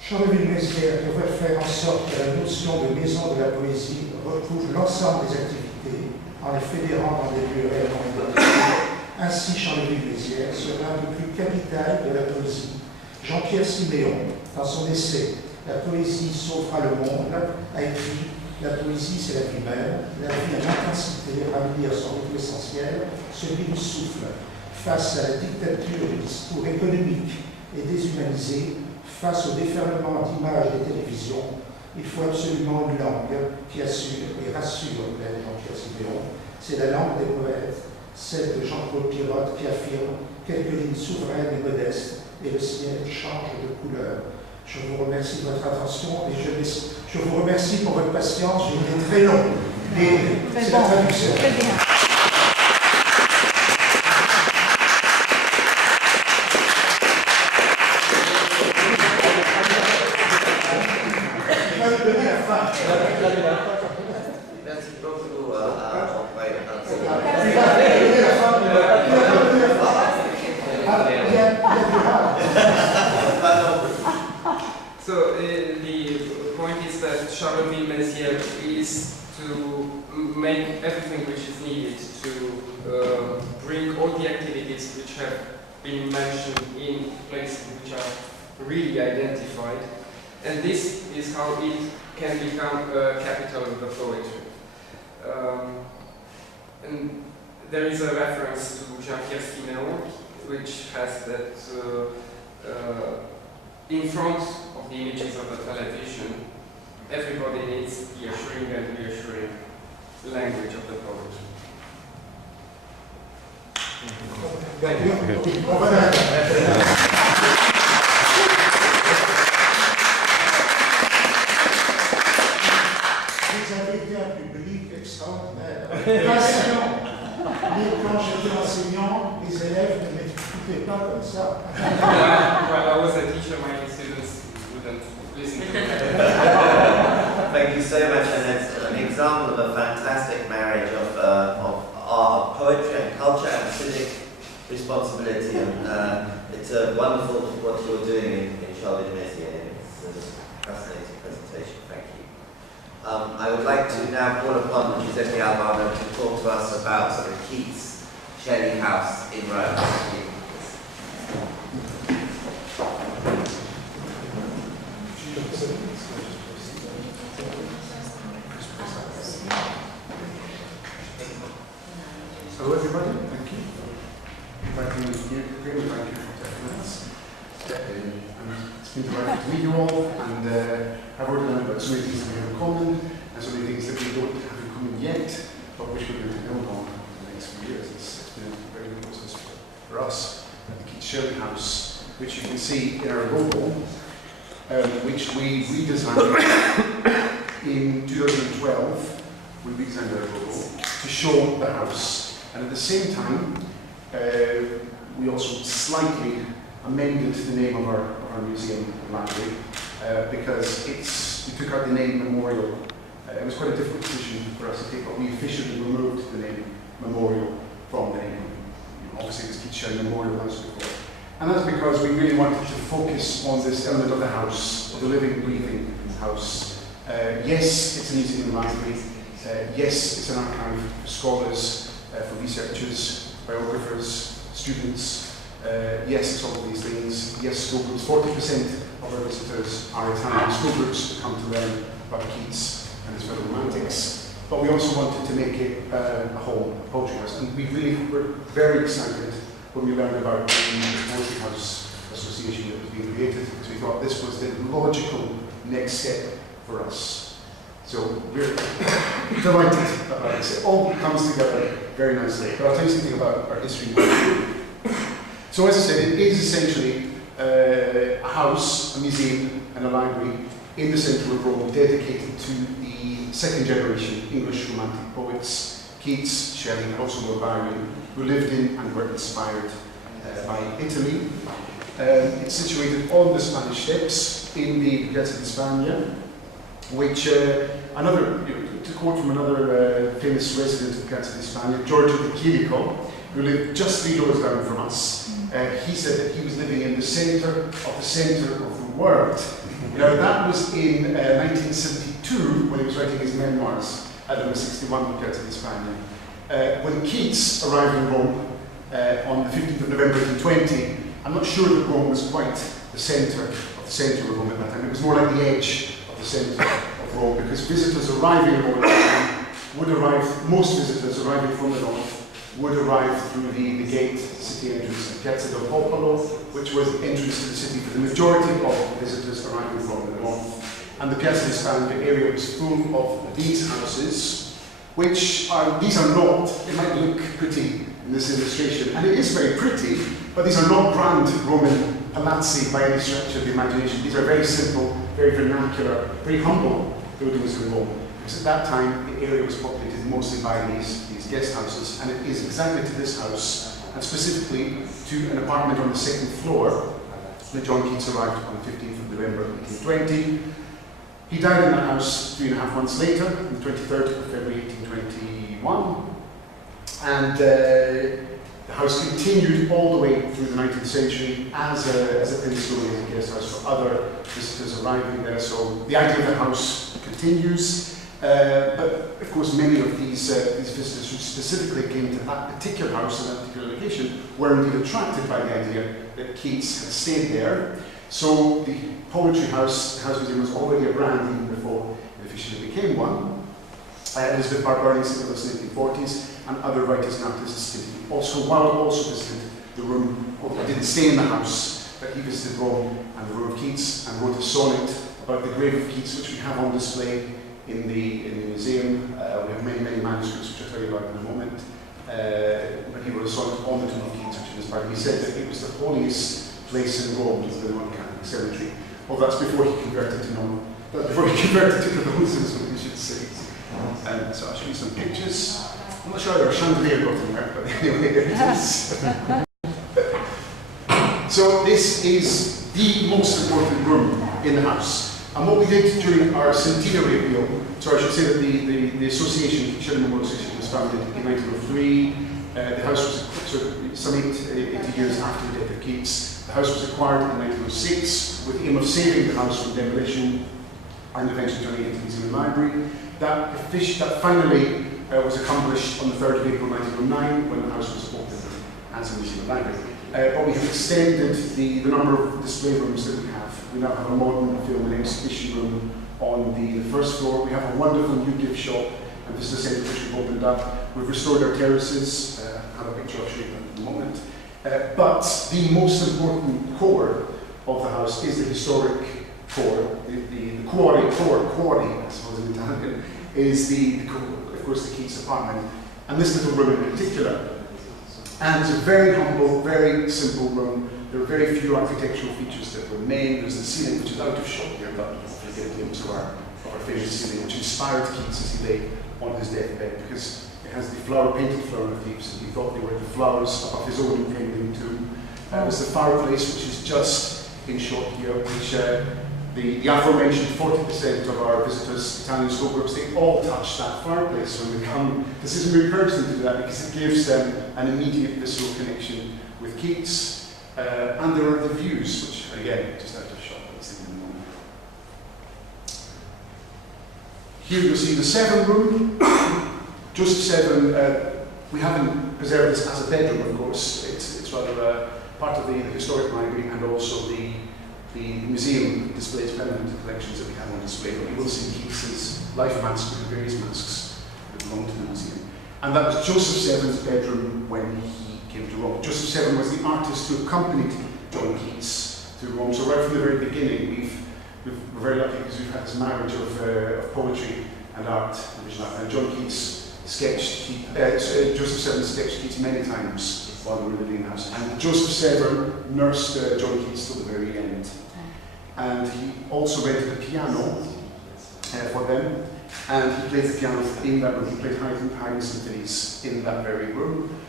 Charleville-Mézières devrait faire en sorte que la notion de maison de la poésie recouvre l'ensemble des activités en les fédérant dans des lieux réellement identifiés. Ainsi, Charleville-Mézières sera un peu plus capital de la poésie. Jean-Pierre Siméon, dans son essai « La poésie sauvera le monde », a écrit « La poésie, c'est la vie même, la vie en intensité, ramenée à son rythme essentiel, celui du souffle. Face à la dictature du discours économique et déshumanisé, face au déferlement d'images des télévisions, il faut absolument une langue qui assure et rassure, Jean-Pierre Siméon. C'est la langue des poètes, celle de Jean-Claude Pirotte qui affirme quelques lignes souveraines et modestes et le ciel change de couleur. Je vous remercie de votre attention et je vous remercie pour votre patience. J'ai été très long, mais c'est la traduction. Très bien. Je vais vous donner la fin. Merci beaucoup. So the point is that Charleville-Mézières is to make everything which is needed to bring all the activities which have been mentioned in places which are really identified, and this is how it can become a capital of the poetry. And there is a reference to Jean-Pierre Siméon, which has that in front of the images of the television, everybody needs the assuring and reassuring language of the poetry. Vous avez été un public extraordinaire, patient. Mais quand j'étais enseignant, les élèves ne m'écoutaient pas comme ça. While I was a teacher, my students wouldn't listen to me. Thank you so much, and it's an example of a fantastic marriage of our poetry and culture and civic responsibility. And it's wonderful what you're doing in Charleville-Mézières. It's a fascinating presentation. Thank you. I would like to now call upon Giuseppe Albano to talk to us about Keats' Shelley House in Rome. Hello everybody, thank you. Inviting me here, thank you for having us. It's been delighted to meet you all, and I've already learned about so many things that we have in common, and so many things that we don't have in common yet, but which we're going to build on in the next few years. It's been a very good process for us at the Keats Shelley House, which you can see in our logo, which we redesigned in 2012. We redesigned our logo to show the house, and at the same time, we also slightly amended the name of our museum library because we took out the name Memorial. It was quite a difficult decision for us to take, but we officially removed the name Memorial from the name. Obviously, this keeps showing Memorial House before. And that's because we really wanted to focus on this element of the house, of the living, breathing house. Yes, it's a museum and library. Yes, it's an archive for scholars, for researchers, biographers, students. Yes, it's all of these things. Yes, school groups. 40% of our visitors are Italian school groups who come to learn about Keats and his fellow romantics. But we also wanted to make it a home, a poetry house. And we really were very excited when we learned about the Poetry House Association that was being created, because we thought this was the logical next step for us. So we're delighted about this. It all comes together very nicely. But I'll tell you something about our history. So as I said, it is essentially a house, a museum and a library in the centre of Rome dedicated to the second generation English Romantic poets, Keats, Shelley and also Lord Byron, who lived in and were inspired by Italy. It's situated on the Spanish Steps in the Piazza di Spagna, which to quote from another famous resident of Piazza di Spagna, Giorgio de Chirico, who lived just 3 doors down from us, he said that he was living in the centre of the world. Now that was in 1972 when he was writing his memoirs at number 61 Piazza di Spagna. When Keats arrived in Rome on the 15th of November 1820, I'm not sure that Rome was quite the centre of Rome at that time. It was more like the edge of the centre of Rome, because visitors arriving in Rome would arrive, most visitors arriving from the north would arrive through the gate, city entrance, Piazza del Popolo, which was the entrance to the city for the majority of visitors arriving from the north. And the Piazza di Spagna area was full of these houses, these are not, it might look pretty in this illustration, and it is very pretty, but these are not grand Roman palazzi by any stretch of the imagination. These are very simple, very vernacular, very humble buildings in Rome. Because at that time, the area was populated mostly by these guest houses, and it is exactly to this house, and specifically to an apartment on the 2nd floor, that John Keats arrived on the 15th of November 1820. He died in that house 3.5 months later, on the 23rd of February 1821, and the house continued all the way through the 19th century as a Pensilian guest house for other visitors arriving there. So the idea of the house continues. But of course, many of these visitors who specifically came to that particular house and that particular location were indeed attracted by the idea that Keats had stayed there. So the Poetry House, the House Museum, was already a brand even before it officially became one. Elizabeth Barberning set this in the 1940s, and other writers and artists did. Also visited the room. I didn't stay in the house, but he visited Rome and the room of Keats and wrote a sonnet about the grave of Keats, which we have on display in the museum. We have many manuscripts, which I'll tell you about in a moment. But he wrote a sonnet on the tomb of Keats, which inspired him. He said that it was the holiest place in Rome, the Roman Catholic Cemetery. Well, that's before he converted to Catholicism, we should say. So I'll show you some pictures. I'm not sure there are chandelier got in there, but anyway, there it is. So this is the most important room in the house. And what we did during our centenary appeal, so I should say that the association, Shelley Memorial Association, was founded in 1903. The house was some 80 years after the death of Keats. The house was acquired in 1906 with the aim of saving the house from demolition and eventually turning it into a museum and library. That finally was accomplished on the 3rd of April 1909 when the house was opened as a museum and library. But we have extended the number of display rooms that we have. We now have a modern film and exhibition room on the 1st floor. We have a wonderful new gift shop and visitor centre which we've opened up. We've restored our terraces. I have a picture I'll show you in a moment. But the most important core of the house is the historic core. The quarry, I suppose in Italian, is of course the Keats apartment, and this little room in particular. And it's a very humble, very simple room. There are very few architectural features that remain. There's the ceiling, which is out of shot here, but hopefully get a glimpse of our famous ceiling, which inspired Keats as he lay on his deathbed, because it has the painted flower motifs, and he thought they were the flowers of his own impending tomb. There's the fireplace, which is just in shot here, which the aforementioned 40% of our visitors, Italian sculptors, they all touch that fireplace when they come. This is we encourage them to do that because it gives them an immediate visceral connection with Keats. And there are the views, which again, just out of shot, let's see in a moment. Here you'll see the Severn room. Joseph Severn, we haven't preserved this as a bedroom, of course. It's rather part of the historic library, and also the museum displays permanent collections that we have on display. But you will see Keats's life mask with the various masks that belong to the museum. And that was Joseph Severn's bedroom when he came to Rome. Joseph Severn was the artist who accompanied John Keats to Rome. So right from the very beginning, we're very lucky because we've had this marriage of poetry and art, and John Keats sketched, Joseph Severn sketched Keats many times while we were living in the house. And Joseph Severn nursed John Keats till the very end. And he also rented a piano for them, and he played the piano in that room. He played Haydn symphonies in that very room.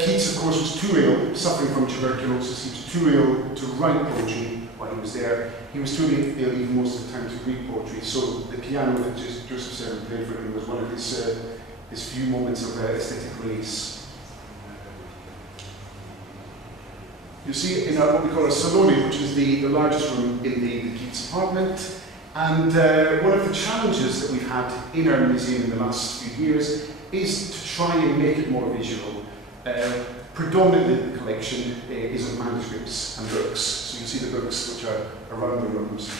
Keats, of course, was too ill, suffering from tuberculosis. He was too ill to write poetry while he was there. He was too ill even most of the time to read poetry. So the piano that Joseph Severn played for him was one of his few moments of aesthetic release. You see in what we call a salone, which is the largest room in the Keats apartment. And one of the challenges that we've had in our museum in the last few years is to try and make it more visual. Predominantly the collection is of manuscripts and books. So you see the books which are around the rooms.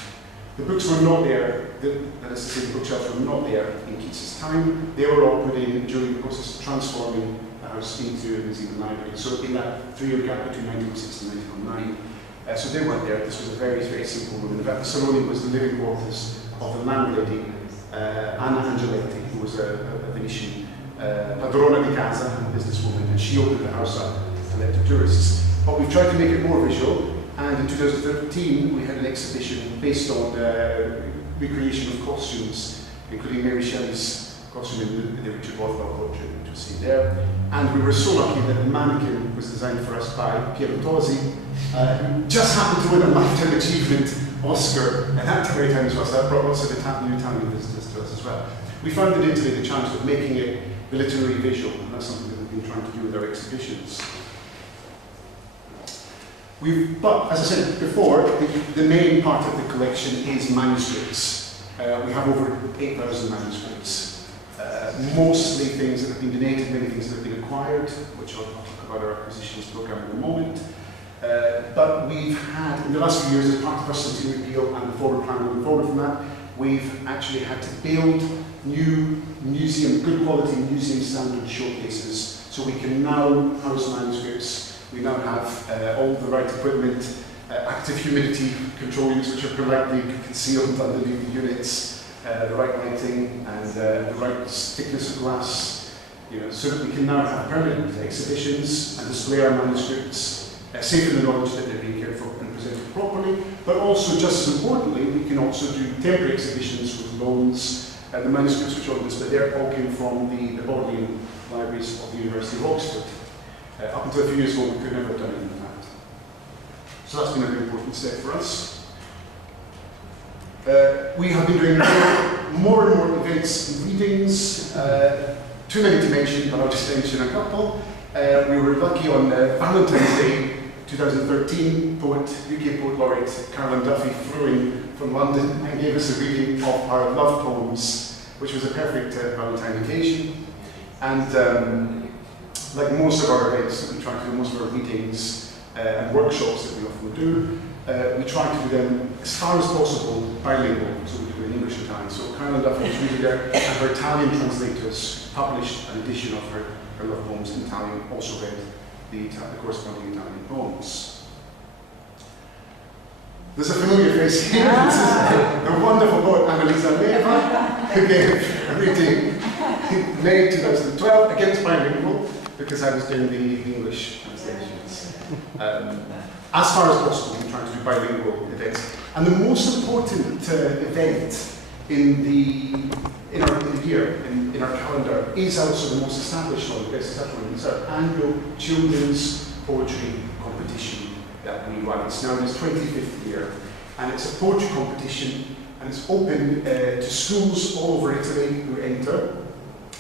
The books were not there, that is to say the bookshelves were not there in Keats's time. They were all put in during the process of transforming the house into a museum library. So in that 3-year gap between 1906 and 1909, so they weren't there. This was a very, very simple room. In fact, the salone was the living quarters of the landlady, Anna Angeletti, who was a Venetian padrona di casa, a businesswoman, and she opened the house up to let to tourists. But we've tried to make it more visual, and in 2013 we had an exhibition based on recreation of costumes, including Mary Shelley's costume in the Richard Rothwell portrait, which was seen there. And we were so lucky that the mannequin was designed for us by Piero Tosi, who just happened to win a Lifetime Achievement Oscar at that very time as well, so that brought lots of new Italian visitors to us as well. We found in Italy the challenge of making it literally visual, and that's something that we've been trying to do with our exhibitions. But as I said before, the main part of the collection is manuscripts. We have over 8,000 manuscripts, mostly things that have been donated, many things that have been acquired, which I'll talk about our acquisitions program in a moment. But we've had, in the last few years, as part of our centenary deal and the forward plan moving forward from that, we've actually had to build new museum, good quality museum standard showcases, so we can now house manuscripts. We now have all the right equipment, active humidity control units which are politely concealed underneath the units, the right lighting and the right thickness of glass, so that we can now have permanent exhibitions and display our manuscripts, safe in the knowledge that they're being cared for and presented properly. But also, just as importantly, we can also do temporary exhibitions with loans. The manuscripts which are on display there all came from the Bodleian libraries of the University of Oxford. Up until a few years ago, we could never have done it in fact. So that's been a very important step for us. We have been doing more and more events and readings. Too many to mention, but I'll just mention a couple. We were lucky on Valentine's Day 2013, UK poet laureate Caroline Duffy flew in from London and gave us a reading of our love poems, which was a perfect Valentine occasion. And like most of our events that we try to do, most of our readings and workshops that we often do, we try to do them as far as possible bilingual, so we do it in English and Italian. So Caroline Duffy was reading there, and her Italian translators published an edition of her love poems in Italian, also read the corresponding Italian poems. There's a familiar face here. This is the wonderful poet Annalisa Leva, who gave a reading in May 2012 against bilingual, the because I was doing the English translations. As far as possible, we're trying to do bilingual events. And the most important event in our year, in our calendar, is also the most established one, the best established one. It's our annual children's poetry competition that we run. It's now in its 25th year, and it's a poetry competition, and it's open to schools all over Italy who enter,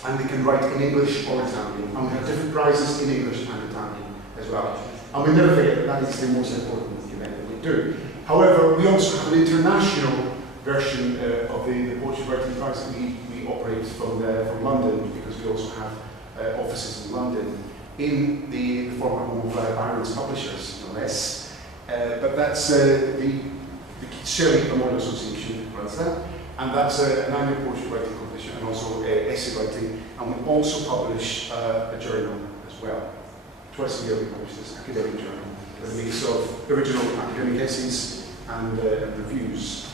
and they can write in English or Italian. And we have different prizes in English and Italian as well. And we never forget that is the most important event that we do. However, we also have an international version of the poetry writing prize that we operate from London, because we also have offices in London in the former home of Byron's publishers, no less. But that's the Casele de Poezie Association runs that, and that's an annual poetry writing competition and also essay writing, and we also publish a journal as well. Twice a year we publish this academic journal, a mix of original academic essays and reviews.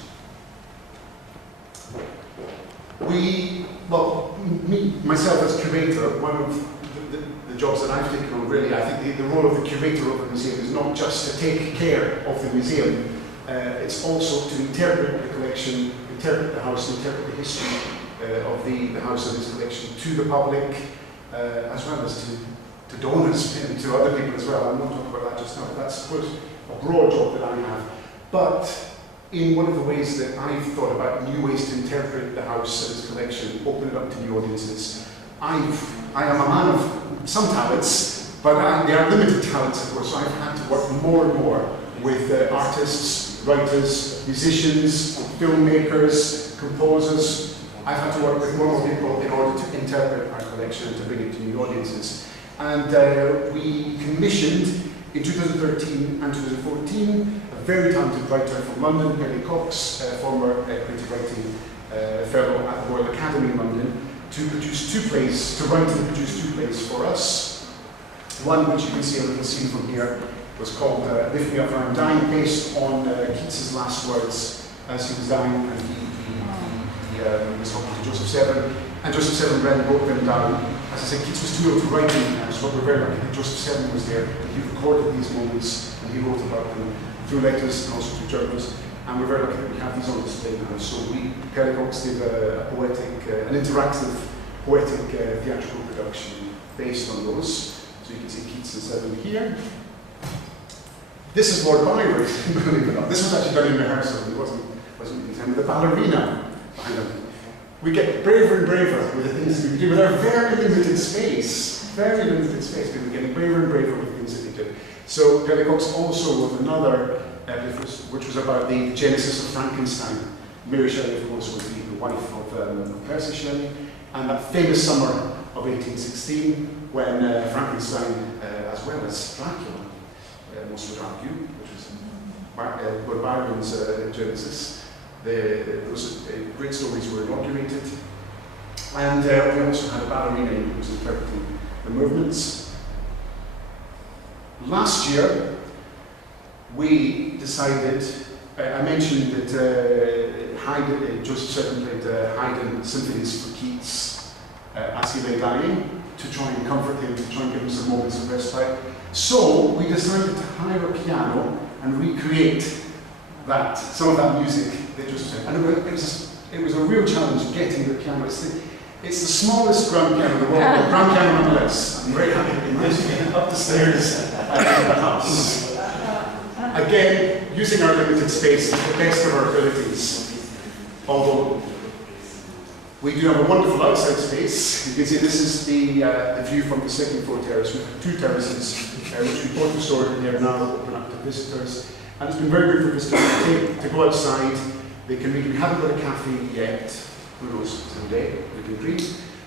Myself as curator, one of the jobs that I've taken on, really, I think the role of the curator of the museum is not just to take care of the museum, it's also to interpret the collection, interpret the house, interpret the history of the house and its collection to the public, as well as to donors and to other people as well. I'm not talking about that just now, but that's quite a broad job that I have. But in one of the ways that I've thought about new ways to interpret the house and its collection, open it up to new audiences, I am a man of some talents, but they are limited talents, of course, so I've had to work more and more with artists, writers, musicians, filmmakers, composers. I've had to work with more and more people in order to interpret our collection and to bring it to new audiences. And we commissioned in 2013 and 2014 a very talented writer from London, Kelly Cox, former creative writing fellow at the Royal Academy in London, to produce to write and produce two plays for us. One, which you can see a little scene from here, was called Lift Me Up When I'm Dying, based on Keats's last words as he was dying, and he was talking to Joseph Severn, and Joseph Severn read and wrote them down. As I said, Keats was too ill to write them, so we're very lucky that Joseph Severn was there, and he recorded these moments, and he wrote about them through letters and also through journals, and we're very lucky that we have these on display now. So Kelly Cox did a poetic, an interactive poetic theatrical production based on those. So you can see Keats and Severn here. This is Lord Byron, believe it or not. This was actually done in rehearsal, it wasn't in time with the ballerina behind him. We get braver and braver with the things that we do with our very limited space. Very limited space, but we're getting braver and braver with the things that we do. So Kelly Cox also wrote another, which was about the genesis of Frankenstein. Mary Shelley, of course, was the wife of Percy Shelley, and that famous summer of 1816, when Frankenstein, as well as Dracula, most would argue, which was Lord Byron's genesis. Those great stories were inaugurated, and we also had a ballerina who was interpreting the movements. Last year, we decided, I mentioned that Haydn, Joseph Severn played Haydn symphonies for Keats as he lay dying, to try and comfort him, to try and give him some moments of respite. So we decided to hire a piano and recreate some of that music that Joseph Severn. And it was a real challenge getting the piano. It's the smallest grand piano in the world, but grand piano nonetheless. I'm very happy to be getting up the stairs in the house. Again, using our limited space to the best of our abilities. Although we do have a wonderful outside space. You can see this is the view from the second floor terrace. We have two terraces, which we both restored, and they are now open up to visitors. And it's been very good for visitors to go outside. They can read. We haven't got a cafe yet. Who knows, someday we can read.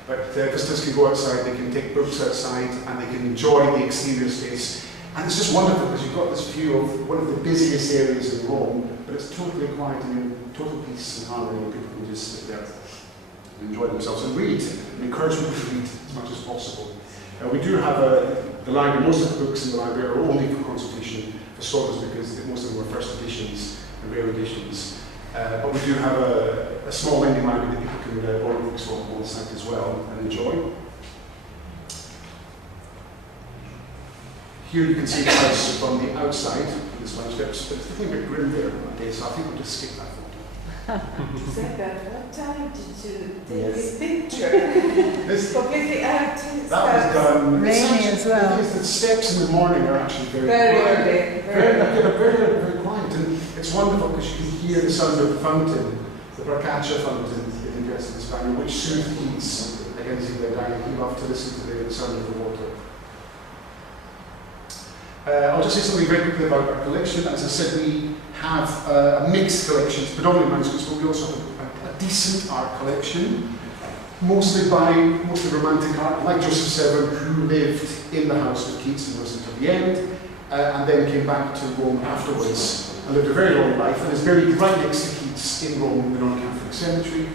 But visitors can go outside, they can take books outside, and they can enjoy the exterior space. And it's just wonderful because you've got this view of one of the busiest areas in Rome, but it's totally quiet and in total peace and harmony, and people can just sit there and enjoy themselves and read, and encourage people to read as much as possible. We do have the library, most of the books in the library are only for consultation for scholars because most of them were first editions and rare editions. But we do have a small lending library that people can borrow books from on the site as well and enjoy. Here you can see the house from the outside, this one steps, but it's looking a bit grim there. Okay, so I think we'll just skip that photo. Sâmbătă, what time did you take Yes. this picture? This, Completely empty. that was done. It's Rainy actually- as well. The thing is that steps in the morning are actually very Very quiet. early. Very quiet, and it's wonderful because you can hear the sound of the fountain, the Bracacia fountain in the rest of the Spaniard, which soothed Keats against the dying. He loved to listen to the sound of the water. I'll just say something very quickly about our collection. As I said, we have a mixed collection, predominantly manuscripts, but we also have a decent art collection, mostly romantic art, like Joseph Severn, who lived in the house with Keats and was until the end, and then came back to Rome afterwards and lived a very long life, and is buried right next to Keats in Rome in the non-Catholic cemetery.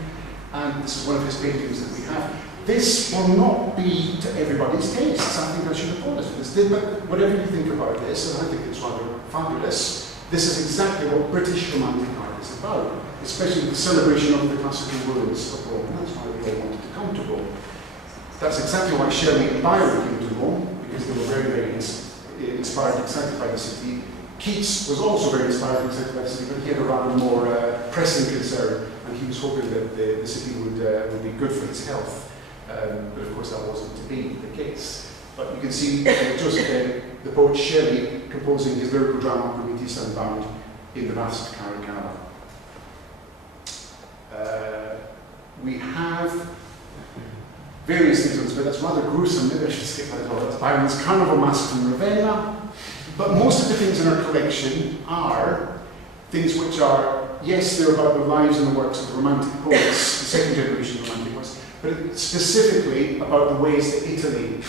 And this is one of his paintings that we have. This will not be to everybody's taste. I think I should apologize for this. But whatever you think about this, and I think it's rather fabulous, this is exactly what British romantic art is about, especially the celebration of the classical ruins of Rome. And that's why we all wanted to come to Rome. That's exactly why Shelley and Byron came to Rome, because they were very, very inspired, excited by the city. Keats was also very inspired, excited by the city, but he had a rather more pressing concern, and he was hoping that the city would be good for his health. But of course that wasn't to be the case. But you can see the poet Shelley composing his lyrical drama Prometheus Unbound in the vast Caracalla. We have various things on this, but that's rather gruesome. Maybe I should skip that as well. That's Byron's Carnival Masque from Ravenna. But most of the things in our collection are things which are, yes, they're about the lives and the works of the Romantic poets, the second generation Romantic poets, but it's specifically about the ways that Italy,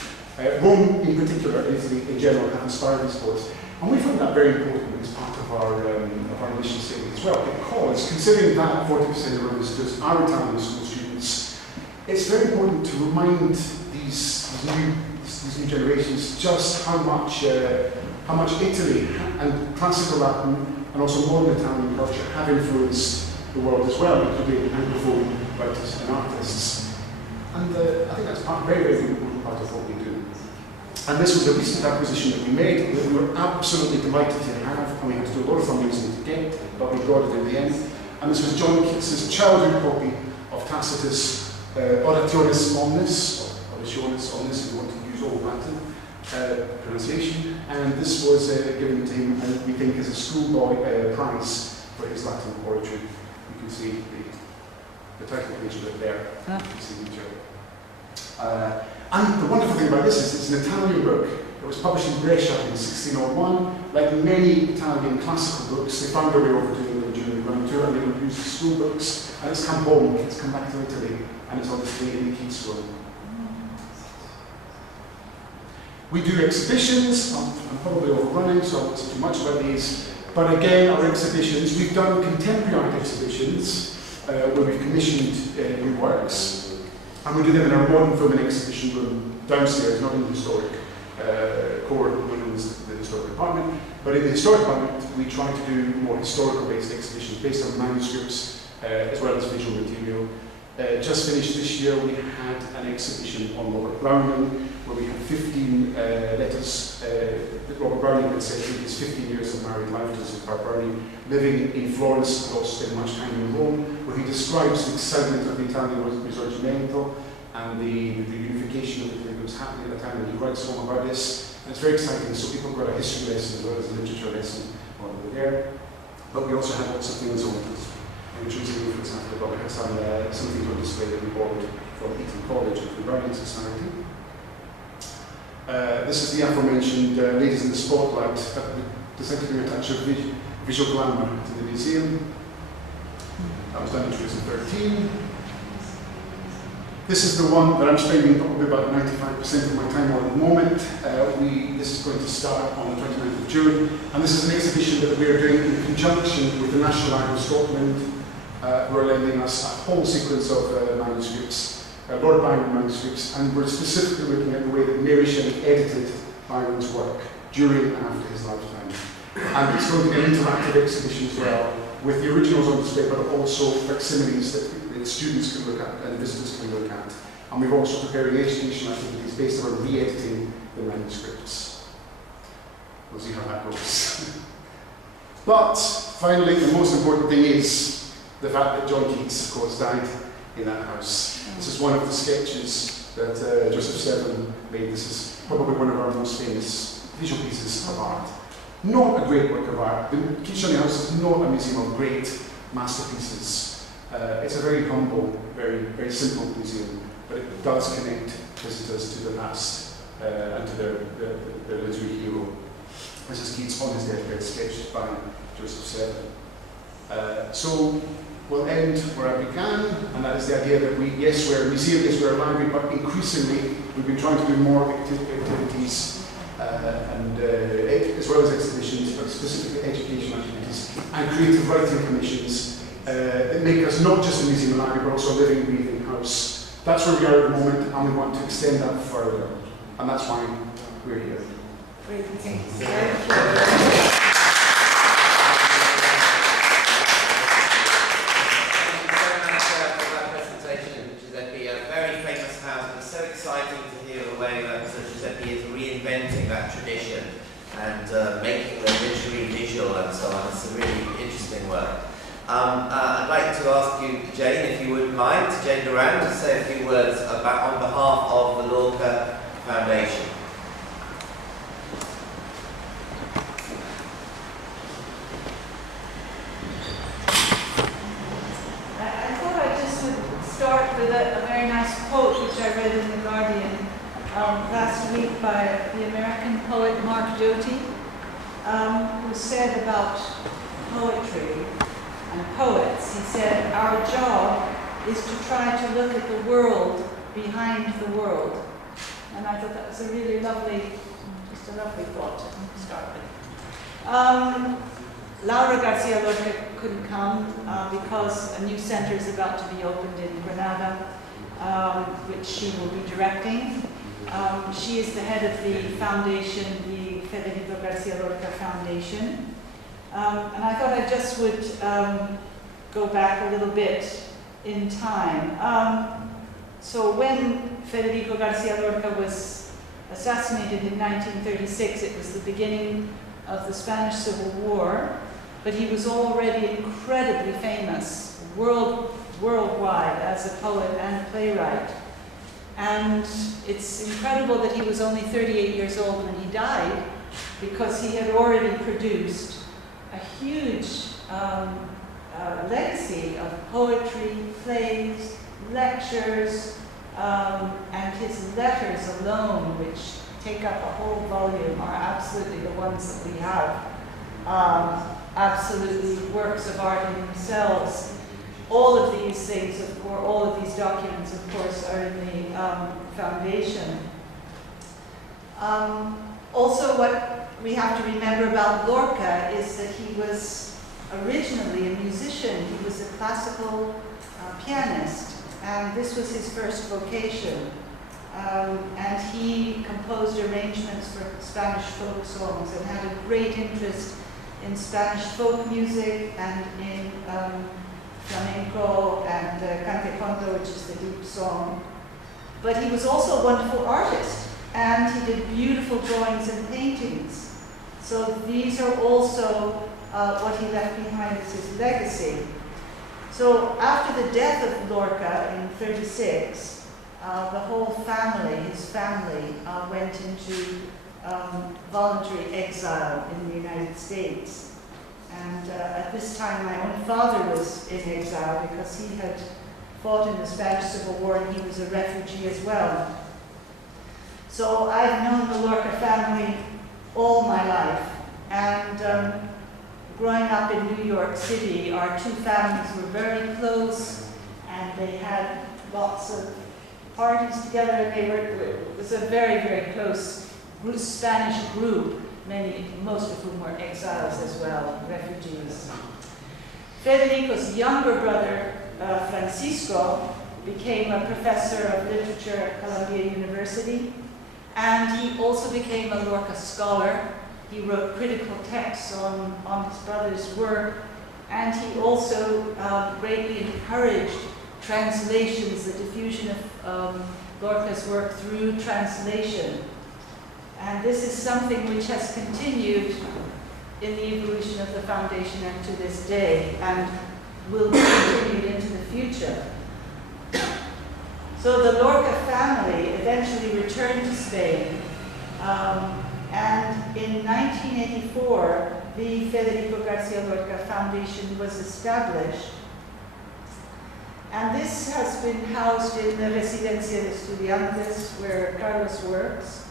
Rome in particular, Italy in general, have inspired these poets. And we find that very important as part of our mission statement as well, because considering that 40% of our visitors are Italian school students, it's very important to remind these new generations just how much Italy and classical Latin and also modern Italian culture have influenced the world as well, including Anglophone writers and artists. And I think that's very, very important part of what we do. And this was a recent acquisition that we made that we were absolutely delighted to have, and we had to do a lot of fundraising to get, but we got it in the end. And this was John Keats's childhood copy of Tacitus' Orationis Omnis, or Orationis Omnis if you want to use Old Latin pronunciation. And this was given to him, we think, as a schoolboy prize for his Latin poetry. You can see the title page of it there. You can see the joke. And the wonderful thing about this is it's an Italian book. It was published in Brescia in 1601. Like many Italian classical books, they found their way over to England during the Grand Tour, and they were used as school books. And it's come home, it's come back to Italy, and it's obviously in the Keats room. We do exhibitions. I'm probably overrunning, so I won't say too much about these. But again, our exhibitions, we've done contemporary art exhibitions where we've commissioned new works. And we do them in our modern film and exhibition room downstairs, not in the historic core, not in the historic department. But in the historic department, we try to do more historical-based exhibitions based on manuscripts as well as visual material. Just finished this year, we had an exhibition on Robert Browning, where we had 15 letters that Robert Browning had said in his 15 years of married life to Sir Browning, living in Florence, but also spending much time in Rome, where he describes the excitement of the Italian Risorgimento and the unification of Italy that was happening at the time, and he writes home about this. And it's very exciting, so people got a history lesson as well as a literature lesson while they were there. But we also had lots of things on it. Which was, for example, we had some things on display that we borrowed from Eton College and the Browning Society. This is the aforementioned Ladies in the Spotlight that we decided to bring a touch of visual glamour to the museum. That was done in 2013. This is the one that I'm spending probably about 95% of my time on at the moment. This is going to start on the 29th of June, and this is an exhibition that we are doing in conjunction with the National Library of Scotland, who are lending us a whole sequence of manuscripts, Lord Byron manuscripts, and we're specifically looking at the way that Mary Shelley edited Byron's work during and after his lifetime. And it's going to be an interactive exhibition as well, with the originals on display, but also facsimiles that students can look at and visitors can look at. And we've also preparing educational activities based on re-editing the manuscripts. see how that goes. But finally, the most important thing is the fact that John Keats, of course, died in that house. This is one of the sketches that Joseph Seven made. This is probably one of our most famous visual pieces of art. Not a great work of art. The Keats House is not a museum of great masterpieces. It's a very humble, very, very simple museum, but it does connect visitors to the past and to their literary hero. This is Keats on his deathbed, sketched by Joseph Seven. So we'll end where I began, and that is the idea that yes, we're a museum, yes, we're a library, but increasingly we've been trying to do more activities as well as exhibitions, but specifically educational activities and creative writing commissions that make us not just a museum and library, but also a living, breathing house. That's where we are at the moment, and we want to extend that further, and that's why we're here. Great, thank you. Tradition and making the literary visual and so on. It's a really interesting work. I'd like to ask you, Jane, if you wouldn't mind, Jane Durand, to say a few words on behalf of the Lorca Foundation. I thought I just would start with a very nice quote which I read in The Guardian last week by the American poet Mark Doty, who said about poetry and poets, he said, "Our job is to try to look at the world behind the world." And I thought that was a really lovely, just a lovely thought to start with. Laura Garcia Lorca couldn't come because a new center is about to be opened in Granada, which she will be directing. She is the head of the foundation, the Federico Garcia Lorca Foundation. And I thought I just would go back a little bit in time. So when Federico Garcia Lorca was assassinated in 1936, it was the beginning of the Spanish Civil War, but he was already incredibly famous worldwide as a poet and a playwright. And it's incredible that he was only 38 years old when he died, because he had already produced a huge legacy of poetry, plays, lectures, and his letters alone, which take up a whole volume, are absolutely the ones that we have. Absolutely works of art in themselves. All of these things, of course, all of these documents, of course, are in the foundation. Also, what we have to remember about Lorca is that he was originally a musician. He was a classical pianist, and this was his first vocation. And he composed arrangements for Spanish folk songs and had a great interest in Spanish folk music and in flamenco and cante conto, which is the deep song. But he was also a wonderful artist, and he did beautiful drawings and paintings. So these are also what he left behind as his legacy. So after the death of Lorca in 1936, the whole family, his family, went into voluntary exile in the United States. And at this time, my own father was in exile because he had fought in the Spanish Civil War and he was a refugee as well. So I've known the Lorca family all my life. And growing up in New York City, our two families were very close, and they had lots of parties together, and it was a very, very close Spanish group, most of whom were exiles as well, refugees. Federico's younger brother, Francisco, became a professor of literature at Columbia University, and he also became a Lorca scholar. He wrote critical texts on his brother's work, and he also greatly encouraged translations, the diffusion of Lorca's work through translation. And this is something which has continued in the evolution of the foundation and to this day, and will be continued into the future. So the Lorca family eventually returned to Spain, and in 1984, the Federico Garcia Lorca Foundation was established. And this has been housed in the Residencia de Estudiantes, where Carlos works.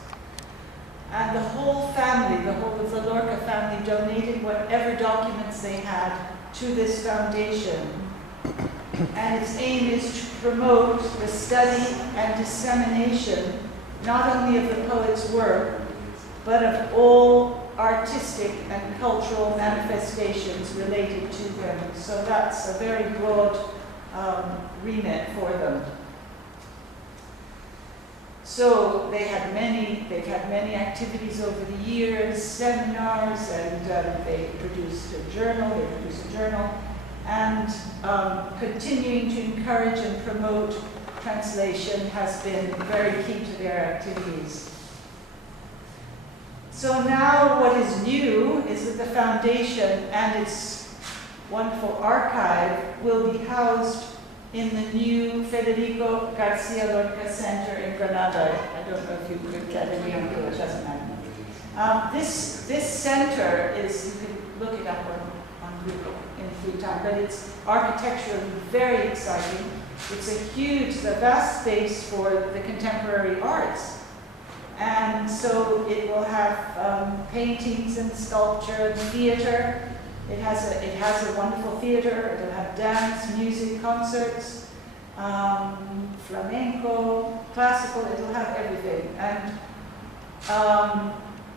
And the whole family, the whole of the Lorca family, donated whatever documents they had to this foundation. And its aim is to promote the study and dissemination not only of the poet's work, but of all artistic and cultural manifestations related to him. So that's a very broad remit for them. So they've had many activities over the years, seminars, and they produced a journal, and continuing to encourage and promote translation has been very key to their activities. So now what is new is that the foundation and its wonderful archive will be housed in the new Federico Garcia Lorca Center in Granada. I don't know if you could get any on it, it doesn't matter. This center is, you can look it up on Google in free time, but it's architecturally very exciting. It's a vast space for the contemporary arts. And so it will have paintings and sculpture and theater. It has a wonderful theater. It'll have dance, music, concerts, flamenco, classical. It'll have everything. And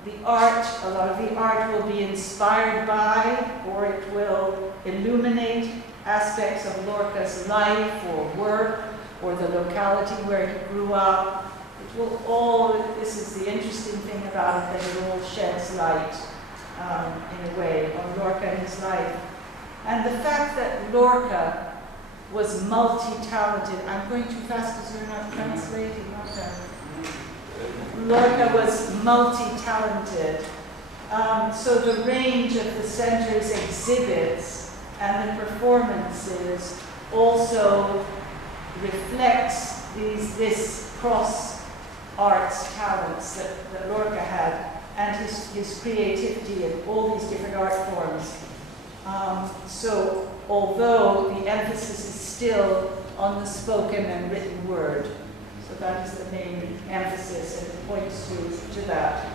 the art, a lot of the art will be inspired by, or it will illuminate aspects of Lorca's life or work, or the locality where he grew up. It will all, this is the interesting thing about it, that it all sheds light, in a way, on Lorca and his life. And the fact that Lorca was multi-talented, I'm going too fast because you're not translating, Lorca was multi-talented. So the range of the center's exhibits and the performances also reflects this cross arts talents that Lorca had, and his creativity in all these different art forms. So although the emphasis is still on the spoken and written word, so that is the main emphasis, and it points to that.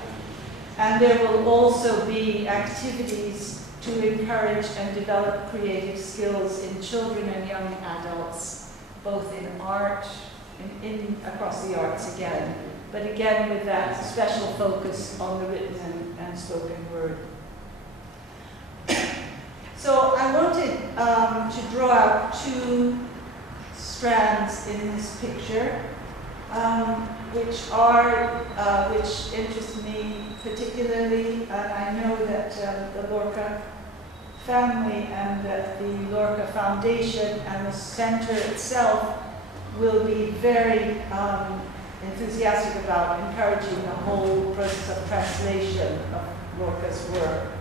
And there will also be activities to encourage and develop creative skills in children and young adults, both in art, across the arts again, but again with that special focus on the written and spoken word. So I wanted to draw out two strands in this picture, which interest me particularly. I know that the Lorca family and that the Lorca Foundation and the center itself will be very enthusiastic about encouraging the whole process of translation of Lorca's work.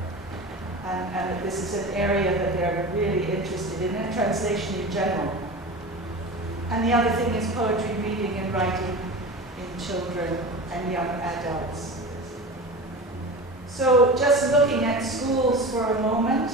And this is an area that they're really interested in, and translation in general. And the other thing is poetry reading and writing in children and young adults. So just looking at schools for a moment,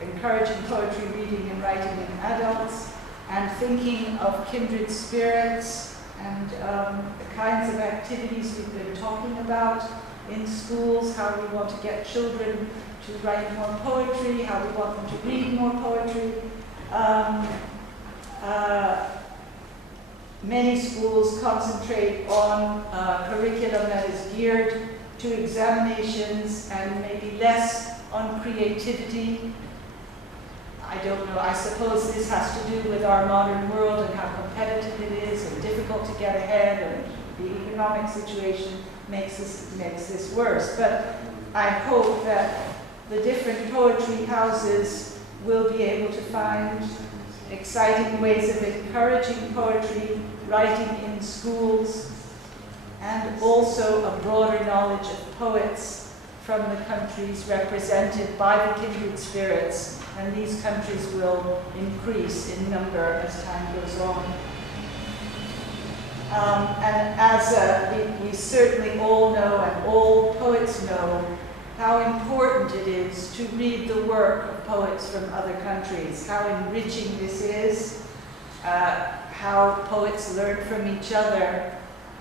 encouraging poetry reading and writing in adults, and thinking of kindred spirits and the kinds of activities we've been talking about in schools, how we want to get children to write more poetry, how we want them to read more poetry. Many schools concentrate on curriculum that is geared to examinations and maybe less on creativity. I don't know, I suppose this has to do with our modern world and how competitive it is and difficult to get ahead, and the economic situation makes this worse. But I hope that the different poetry houses will be able to find exciting ways of encouraging poetry, writing in schools, and also a broader knowledge of poets from the countries represented by the kindred spirits, and these countries will increase in number as time goes on. And as we certainly all know, and all poets know, how important it is to read the work of poets from other countries, how enriching this is, how poets learn from each other,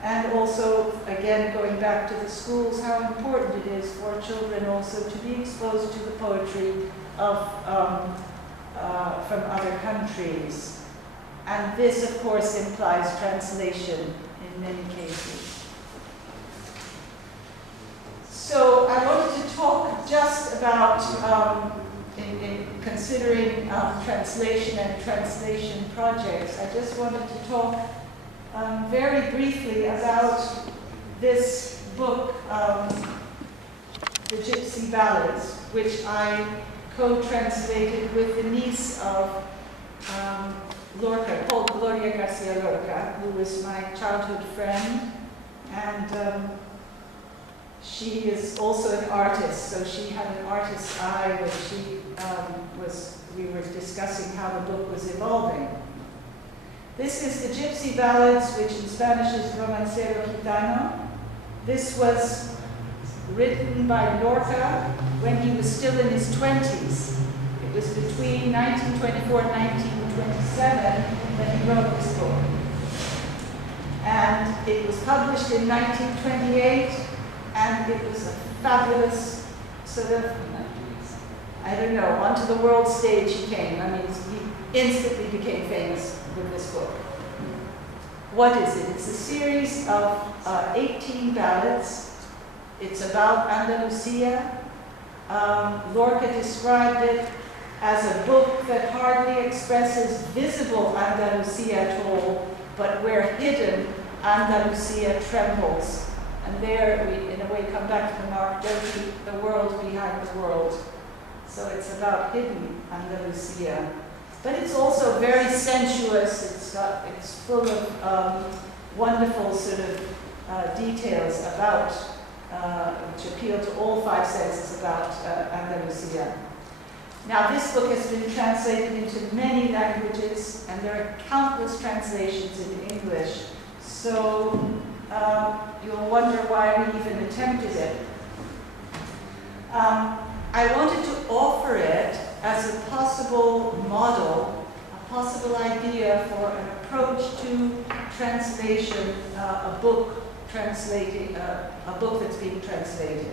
and also, again, going back to the schools, how important it is for children also to be exposed to the poetry of from other countries. And this, of course, implies translation in many cases. So I wanted to talk just about, in considering translation and translation projects, I just wanted to talk very briefly about this book, The Gypsy Ballads, which I co-translated with the niece of Lorca, called Gloria Garcia Lorca, who was my childhood friend, and she is also an artist, so she had an artist's eye when she we were discussing how the book was evolving. This is the Gypsy Ballads, which in Spanish is Romancero Gitano. This was written by Lorca when he was still in his 20s. It was between 1924 and 1927 that he wrote this book. And it was published in 1928, and it was a fabulous sort of, I don't know, onto the world stage he came. I mean, he instantly became famous with this book. What is it? It's a series of 18 ballads. It's about Andalusia. Lorca described it as a book that hardly expresses visible Andalusia at all, but where hidden Andalusia trembles. And there we, in a way, come back to the Mark Doty, the world behind the world. So it's about hidden Andalusia. But it's also very sensuous. It's full of wonderful sort of details about, which appeal to all five senses about Andalusia. Now, this book has been translated into many languages, and there are countless translations in English. So you'll wonder why we even attempted it. I wanted to offer it as a possible model, a possible idea for an approach to translation, a book translating, a book that's being translated.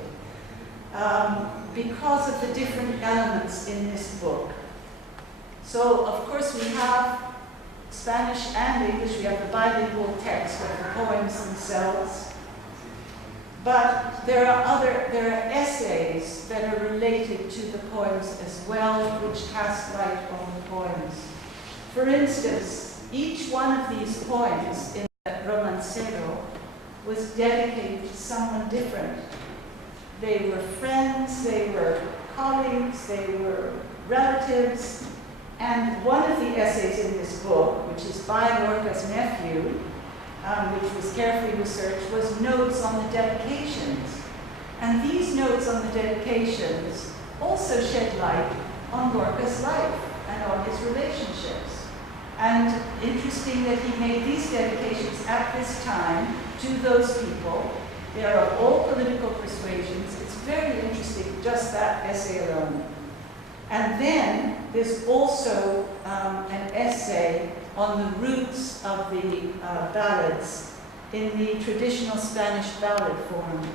Because of the different elements in this book. So, of course, we have Spanish and English. We have the bilingual text of the poems themselves. But there are essays that are related to the poems as well, which cast light on the poems. For instance, each one of these poems in Romancero was dedicated to someone different. They were friends, they were colleagues, they were relatives. And one of the essays in this book, which is by Lorca's nephew, which was carefully researched, was notes on the dedications. And these notes on the dedications also shed light on Lorca's life and on his relationships. And interesting that he made these dedications at this time to those people. They are of all political persuasions. It's very interesting, just that essay alone. And then there's also an essay on the roots of the ballads in the traditional Spanish ballad form.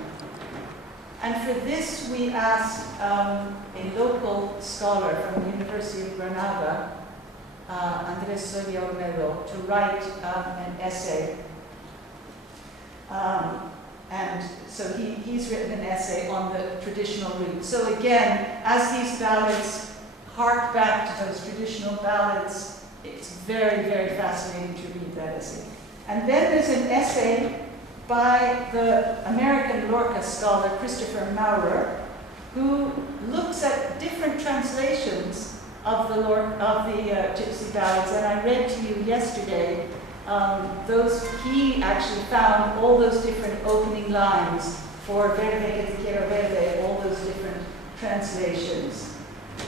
And for this, we asked a local scholar from the University of Granada, Andrés Soria Olmedo, to write an essay. And so he's written an essay on the traditional roots. So again, as these ballads hark back to those traditional ballads, it's very, very fascinating to read that essay. And then there's an essay by the American Lorca scholar Christopher Maurer, who looks at different translations of the Gypsy Ballads. And I read to you yesterday he actually found all those different opening lines for Verde que te quiero verde, all those different translations.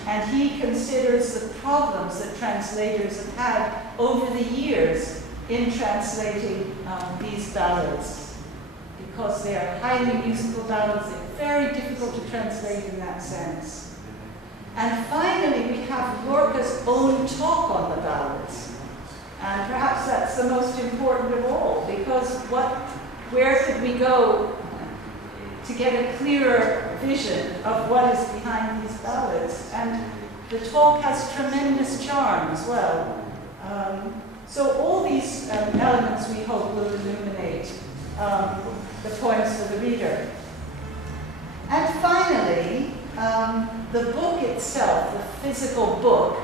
And he considers the problems that translators have had over the years in translating these ballads, because they are highly musical ballads. They're very difficult to translate in that sense. And finally, we have Lorca's own talk on the ballads. And perhaps that's the most important of all, because where could we go to get a clearer vision of what is behind these ballads? And the talk has tremendous charm as well. So all these elements, we hope, will illuminate the poems for the reader. And finally, the book itself, the physical book,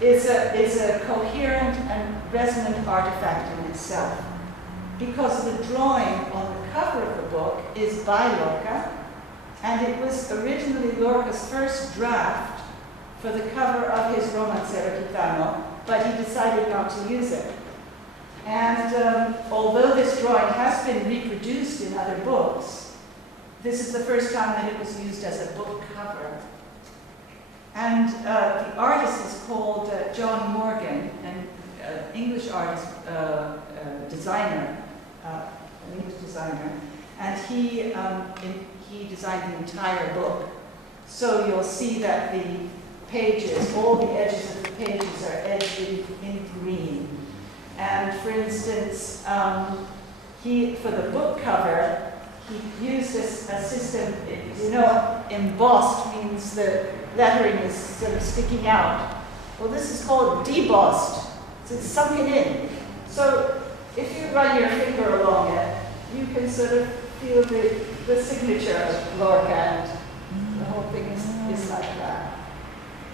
is a coherent and resonant artifact in itself, because the drawing on the cover of the book is by Lorca, and it was originally Lorca's first draft for the cover of his Romancero Gitano, but he decided not to use it. And although this drawing has been reproduced in other books, this is the first time that it was used as a book cover. And the artist is called John Morgan, an English artist, designer, an English designer, and he designed the entire book. So you'll see that the pages, all the edges of the pages are edged in green. And for instance, for the book cover, he used a system, embossed means the lettering is sort of sticking out. Well, this is called debossed, so it's sunken in. So if you run your finger along it, you can sort of feel the signature of Lorca, and the whole thing is like that.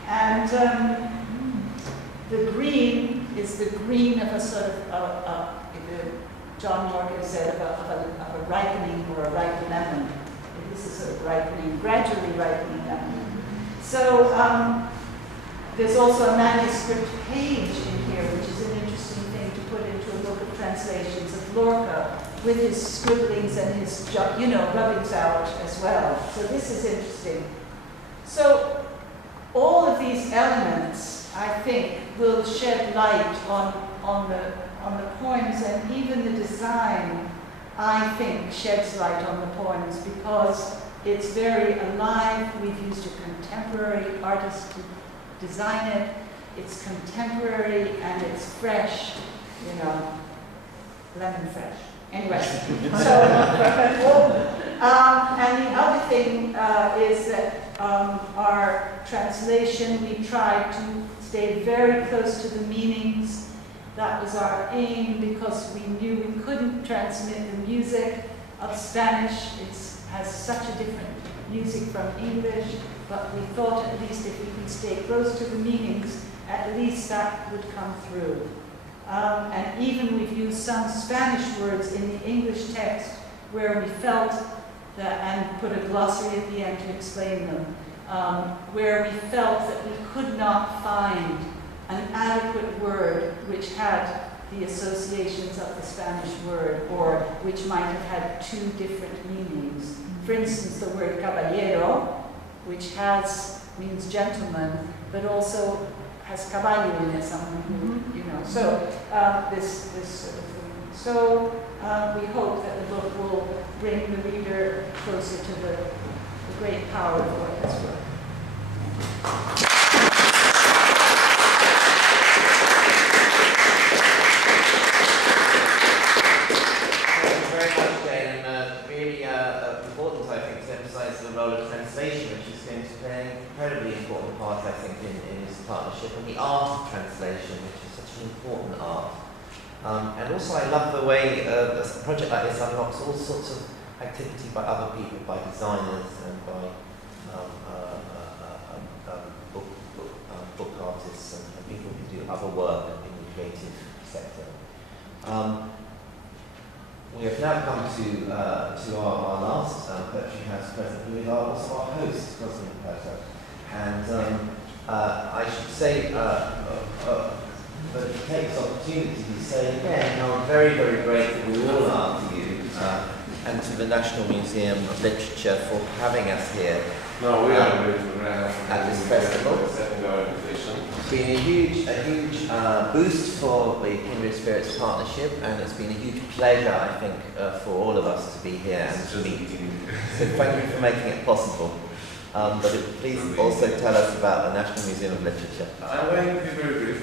And the green is the green of a sort of, John Morgan said, of a ripening or a ripe lemon. This is sort of ripening, gradually ripening lemon. So there's also a manuscript page in here, which is an interesting thing to put into a book of translations of Lorca, with his scribblings and his, rubbings out as well. So this is interesting. So all of these elements, I think, will shed light on the poems, and even the design, I think, sheds light on the poems, because it's very alive. We've used a contemporary artist to design it. It's contemporary and it's fresh, lemon fresh. Anyway, so, and the other thing is that our translation, we tried to stay very close to the meanings. That was our aim, because we knew we couldn't transmit the music of Spanish. It has such a different music from English, but we thought at least if we could stay close to the meanings, at least that would come through. And even we've used some Spanish words in the English text where we felt that, and put a glossary at the end to explain them, where we felt that we could not find an adequate word which had the associations of the Spanish word, or which might have had two different meanings. For instance, the word caballero, which means gentleman, but also has caballo in it, someone who, So this sort of thing. So we hope that the book will bring the reader closer to the great power of Lorca's work. Incredibly important part, I think, in this partnership, and the art of translation, which is such an important art. And also I love the way a project like this unlocks all sorts of activity by other people, by designers and by book artists and people who do other work in the creative sector. We have now come to our last Poetry House present, who is also our host, Cosmin Perter. And I should say, but take this opportunity to say again how very, very grateful we all are to you and to the National Museum of Literature for having us here. No, we are grateful at this festival. It's been a huge boost for the Kindred Spirits Partnership, and it's been a huge pleasure, I think, for all of us to be here and to meet you. So thank you for making it possible. But please also tell us about the National Museum of Literature. I'm going to be very brief.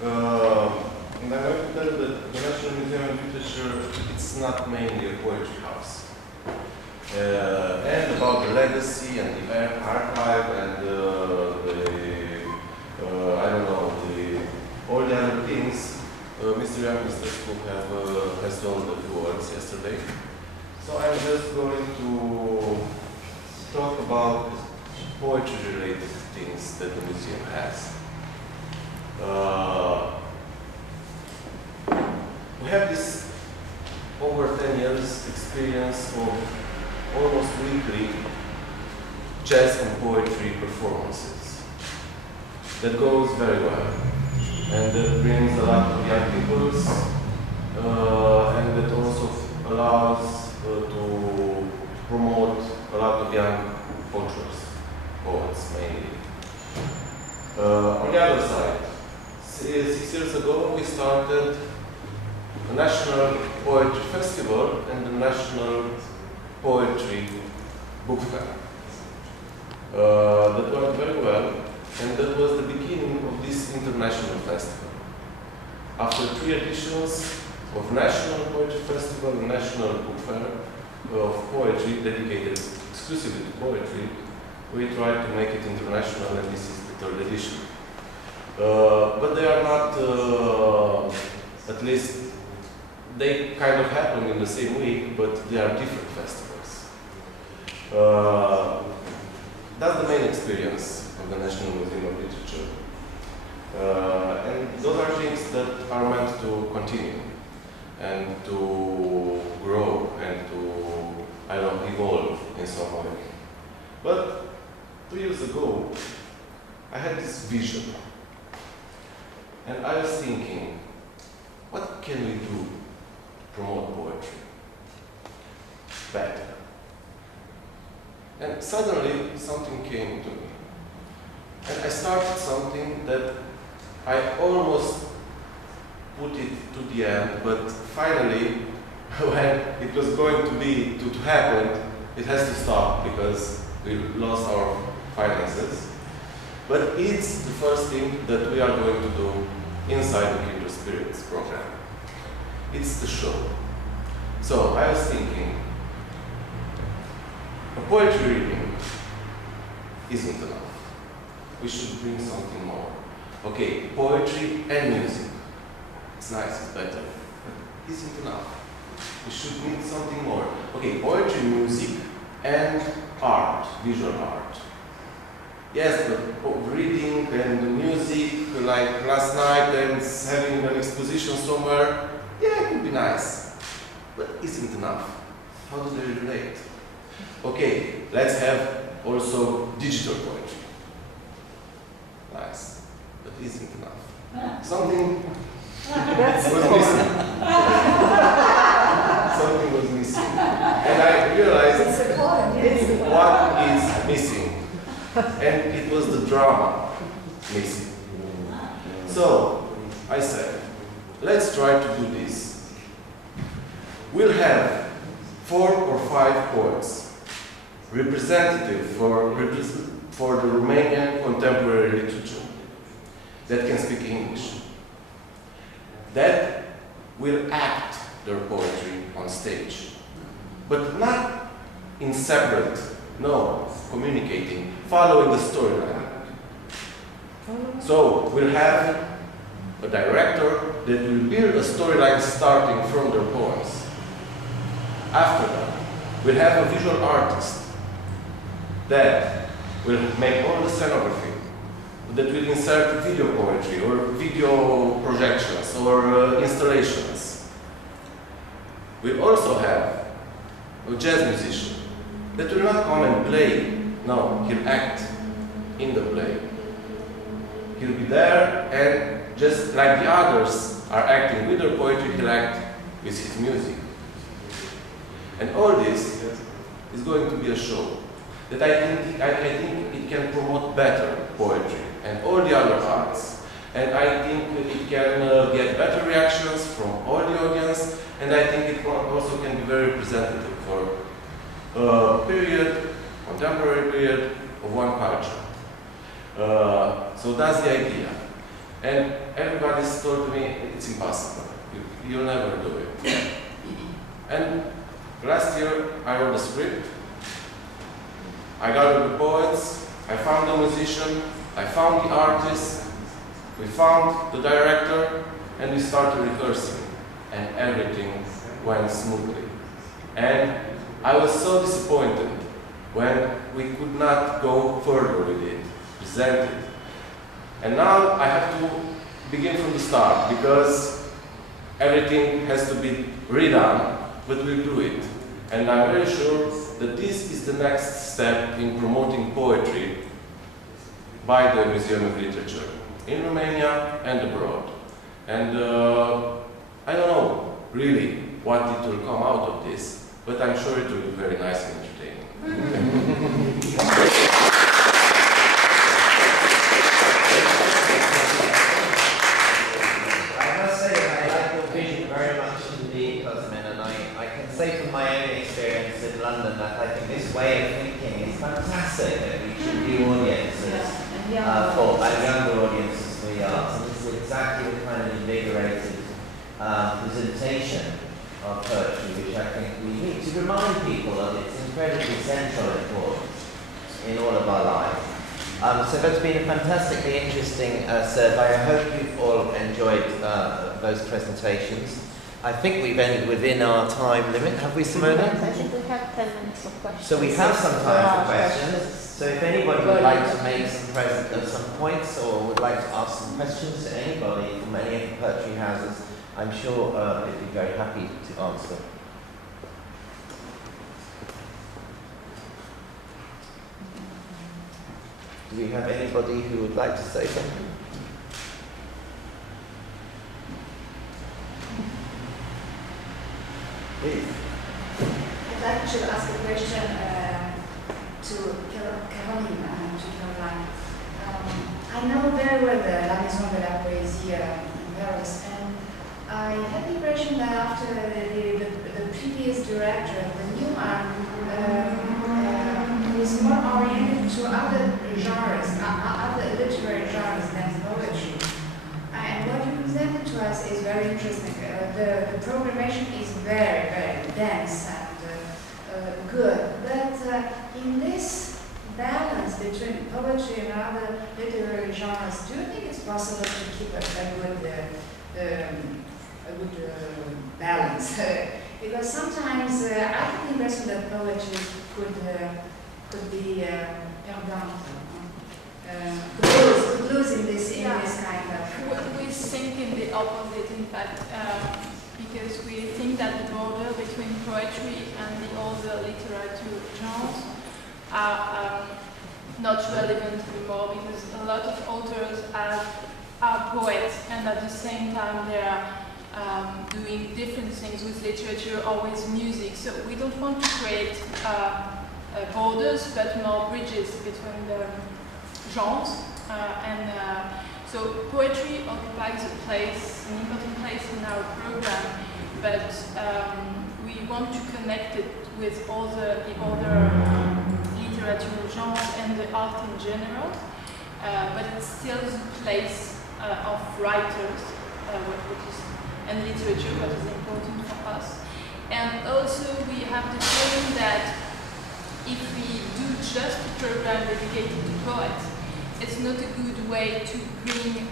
And I'm going to tell you that the National Museum of Literature, it's not mainly a poetry house. And about the legacy and the archive and I don't know, all the other things, Mr. Young, Mr. Skoog has told a few words yesterday. So I'm just going to talk about poetry-related things that the museum has. We have this over 10 years experience of almost weekly jazz and poetry performances. That goes very well, and that brings a lot of young people, and that also allows to promote a lot of young poets mainly. On the other side, 6 years ago we started the National Poetry Festival and the National Poetry Book Fair. That went very well, and that was the beginning of this international festival. After 3 editions of National Poetry Festival and National Book Fair of poetry dedicated exclusively to poetry, we tried to make it international, and this is the 3rd edition. But they are not, at least they kind of happen in the same week, but they are different festivals. That's the main experience of the National Museum of Literature. And those are things that are meant to continue and to grow and to, I don't know, evolve in some way. But 2 years ago, I had this vision. And I was thinking, what can we do to promote poetry better? And suddenly something came to me. And I started something that I almost put it to the end, but finally, when it was going to happen, it has to stop because we lost our finances. But it's the first thing that we are going to do inside the Kindred Spirits program. It's the show. So I was thinking, a poetry reading isn't enough. We should bring something more. Okay, poetry and music. It's nice, it's better, but isn't enough. We should need something more. Okay, poetry, music, and art, visual art. Yes, but reading and music, like last night and having an exposition somewhere, yeah, it would be nice. But isn't enough. How do they relate? Okay, let's have also digital poetry. Nice, but isn't enough. Something was missing. Something was missing. And I realized what is missing. And it was the drama missing. So I said, let's try to do this. We'll have 4 or 5 poets, representative for the Romanian contemporary literature, that can speak English, that will act their poetry on stage, but not in separate, no, communicating, following the storyline. So we'll have a director that will build a storyline starting from their poems. After that, we'll have a visual artist that will make all the scenography, that will insert video poetry or video projections or installations. We'll also have a jazz musician that will not come and play. No, he'll act in the play. He'll be there and just like the others are acting with their poetry, he'll act with his music. And all this is going to be a show that I think it can promote better poetry and all the other arts. And I think it can get better reactions from all the audience, and I think it also can be very representative for a period, contemporary period of one culture. So that's the idea. And everybody's told me it's impossible. You'll never do it. And last year I wrote a script. I gathered the poets, I found the musician, I found the artist, we found the director, and we started rehearsing. And everything went smoothly. And I was so disappointed when we could not go further with it, present it. And now I have to begin from the start, because everything has to be redone, but we'll do it. And I'm very sure that this is the next step in promoting poetry by the Museum of Literature in Romania and abroad. And I don't know really what it will come out of this, but I'm sure it will be very nice and entertaining. Say from my own experience in London that I think this way of thinking is fantastic at reaching new audiences for younger audiences for the arts, and this is exactly the kind of invigorated presentation of poetry which I think we need to remind people of its incredibly central importance in all of our lives. So that's been a fantastically interesting survey. I hope you've all enjoyed those presentations. I think we've ended within our time limit. Have we, Simona? I think we have 10 minutes of questions. So we have some time for questions. So if anybody would like to make some points or would like to ask some questions to anybody from any of the poetry houses, I'm sure they'd be very happy to answer. Do we have anybody who would like to say something? Please. I'd like to ask a question to Caroline. I know very well the La Maison de la Poésie in Paris, and I had the impression that after the previous director, the new one, is more oriented to other genres, other literary genres than poetry. And what you presented to us is very interesting. The programmation is very, very dense and good. But in this balance between poetry and other literary genres, do you think it's possible to keep a good balance? Because sometimes I get the impression that poetry could be perdant. Could lose in this kind of. We think in the opposite, in fact, because we think that the border between poetry and the other literature genres are not relevant anymore, because a lot of authors are poets, and at the same time they are doing different things with literature or with music. So we don't want to create borders, but more bridges between the genres, so poetry occupies an important place in our program, but we want to connect it with all the other literature genres and the art in general, but it's still the place of writers and literature what is important for us. And also we have the feeling that if we do just a program dedicated to poets, it's not a good way to bring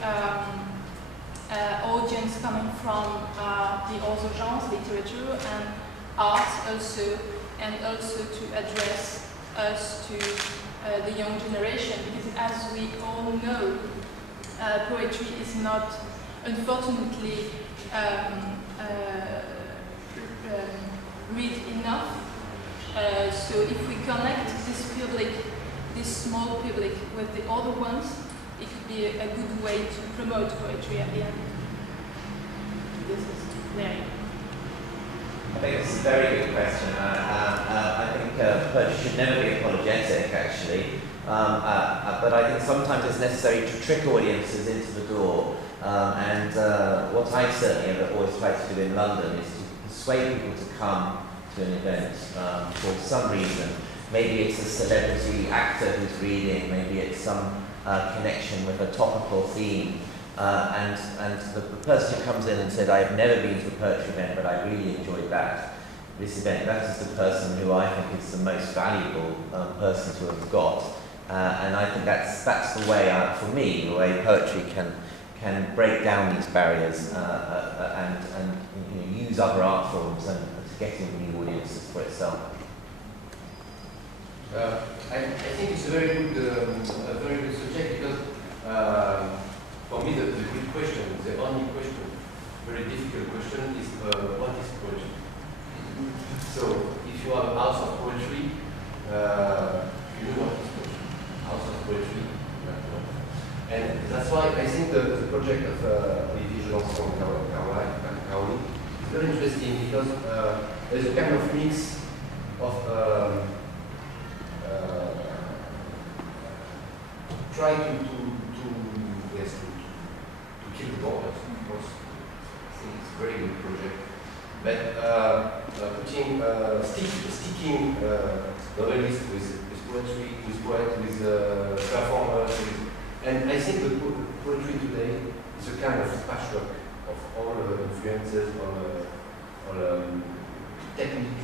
audience coming from the other genres, literature and art also, and also to address us to the young generation, because as we all know, poetry is not, unfortunately, read enough. So if we connect this public, this small public, with the other ones, it could be a good way to promote poetry at the end? This is very. I think it's a very good question. I think poetry should never be apologetic, actually. But I think sometimes it's necessary to trick audiences into the door. And what I certainly have always tried to do in London is to persuade people to come to an event for some reason. Maybe it's a celebrity actor who's reading, maybe it's some connection with a topical theme. And the person who comes in and said, I've never been to a poetry event, but I really enjoyed this event. That is the person who I think is the most valuable person to have got. And I think that's the way, for me, the way poetry can break down these barriers and use other art forms and to get in new audiences for itself. I think it's a very good subject because for me the good question, the only question, very difficult question is what is poetry? So if you have a house of poetry, you know what is poetry. House of poetry, and that's why I think the project of Olivier Jeanson and Caroline is very interesting because there's a kind of mix of trying to kill the borders, of course. I think it's a very good project. But putting sticking novelists with poetry, with poets, with performers, and I think the poetry today is a kind of patchwork of all influences, all technique.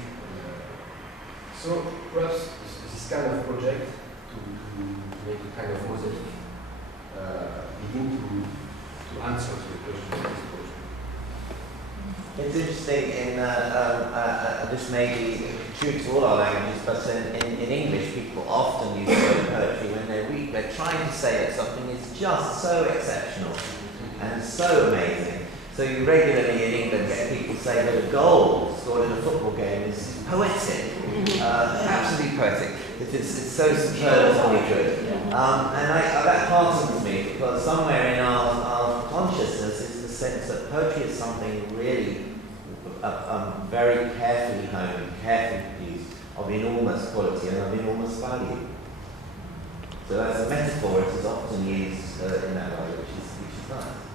So perhaps this kind of project to make a kind of mosaic begin to answer to the question of this poetry. It's interesting, this may be true to all our languages, but in English people often use the word poetry when they're trying to say that something is just so exceptional and so amazing. So you regularly in England get people say that a goal scored in a football game is poetic, absolutely poetic. It's so superlatively good. And that heartens me because somewhere in our consciousness is the sense that poetry is something really very carefully honed, carefully produced, of enormous quality and of enormous value. So as a metaphor, it is often used in that way, which is nice.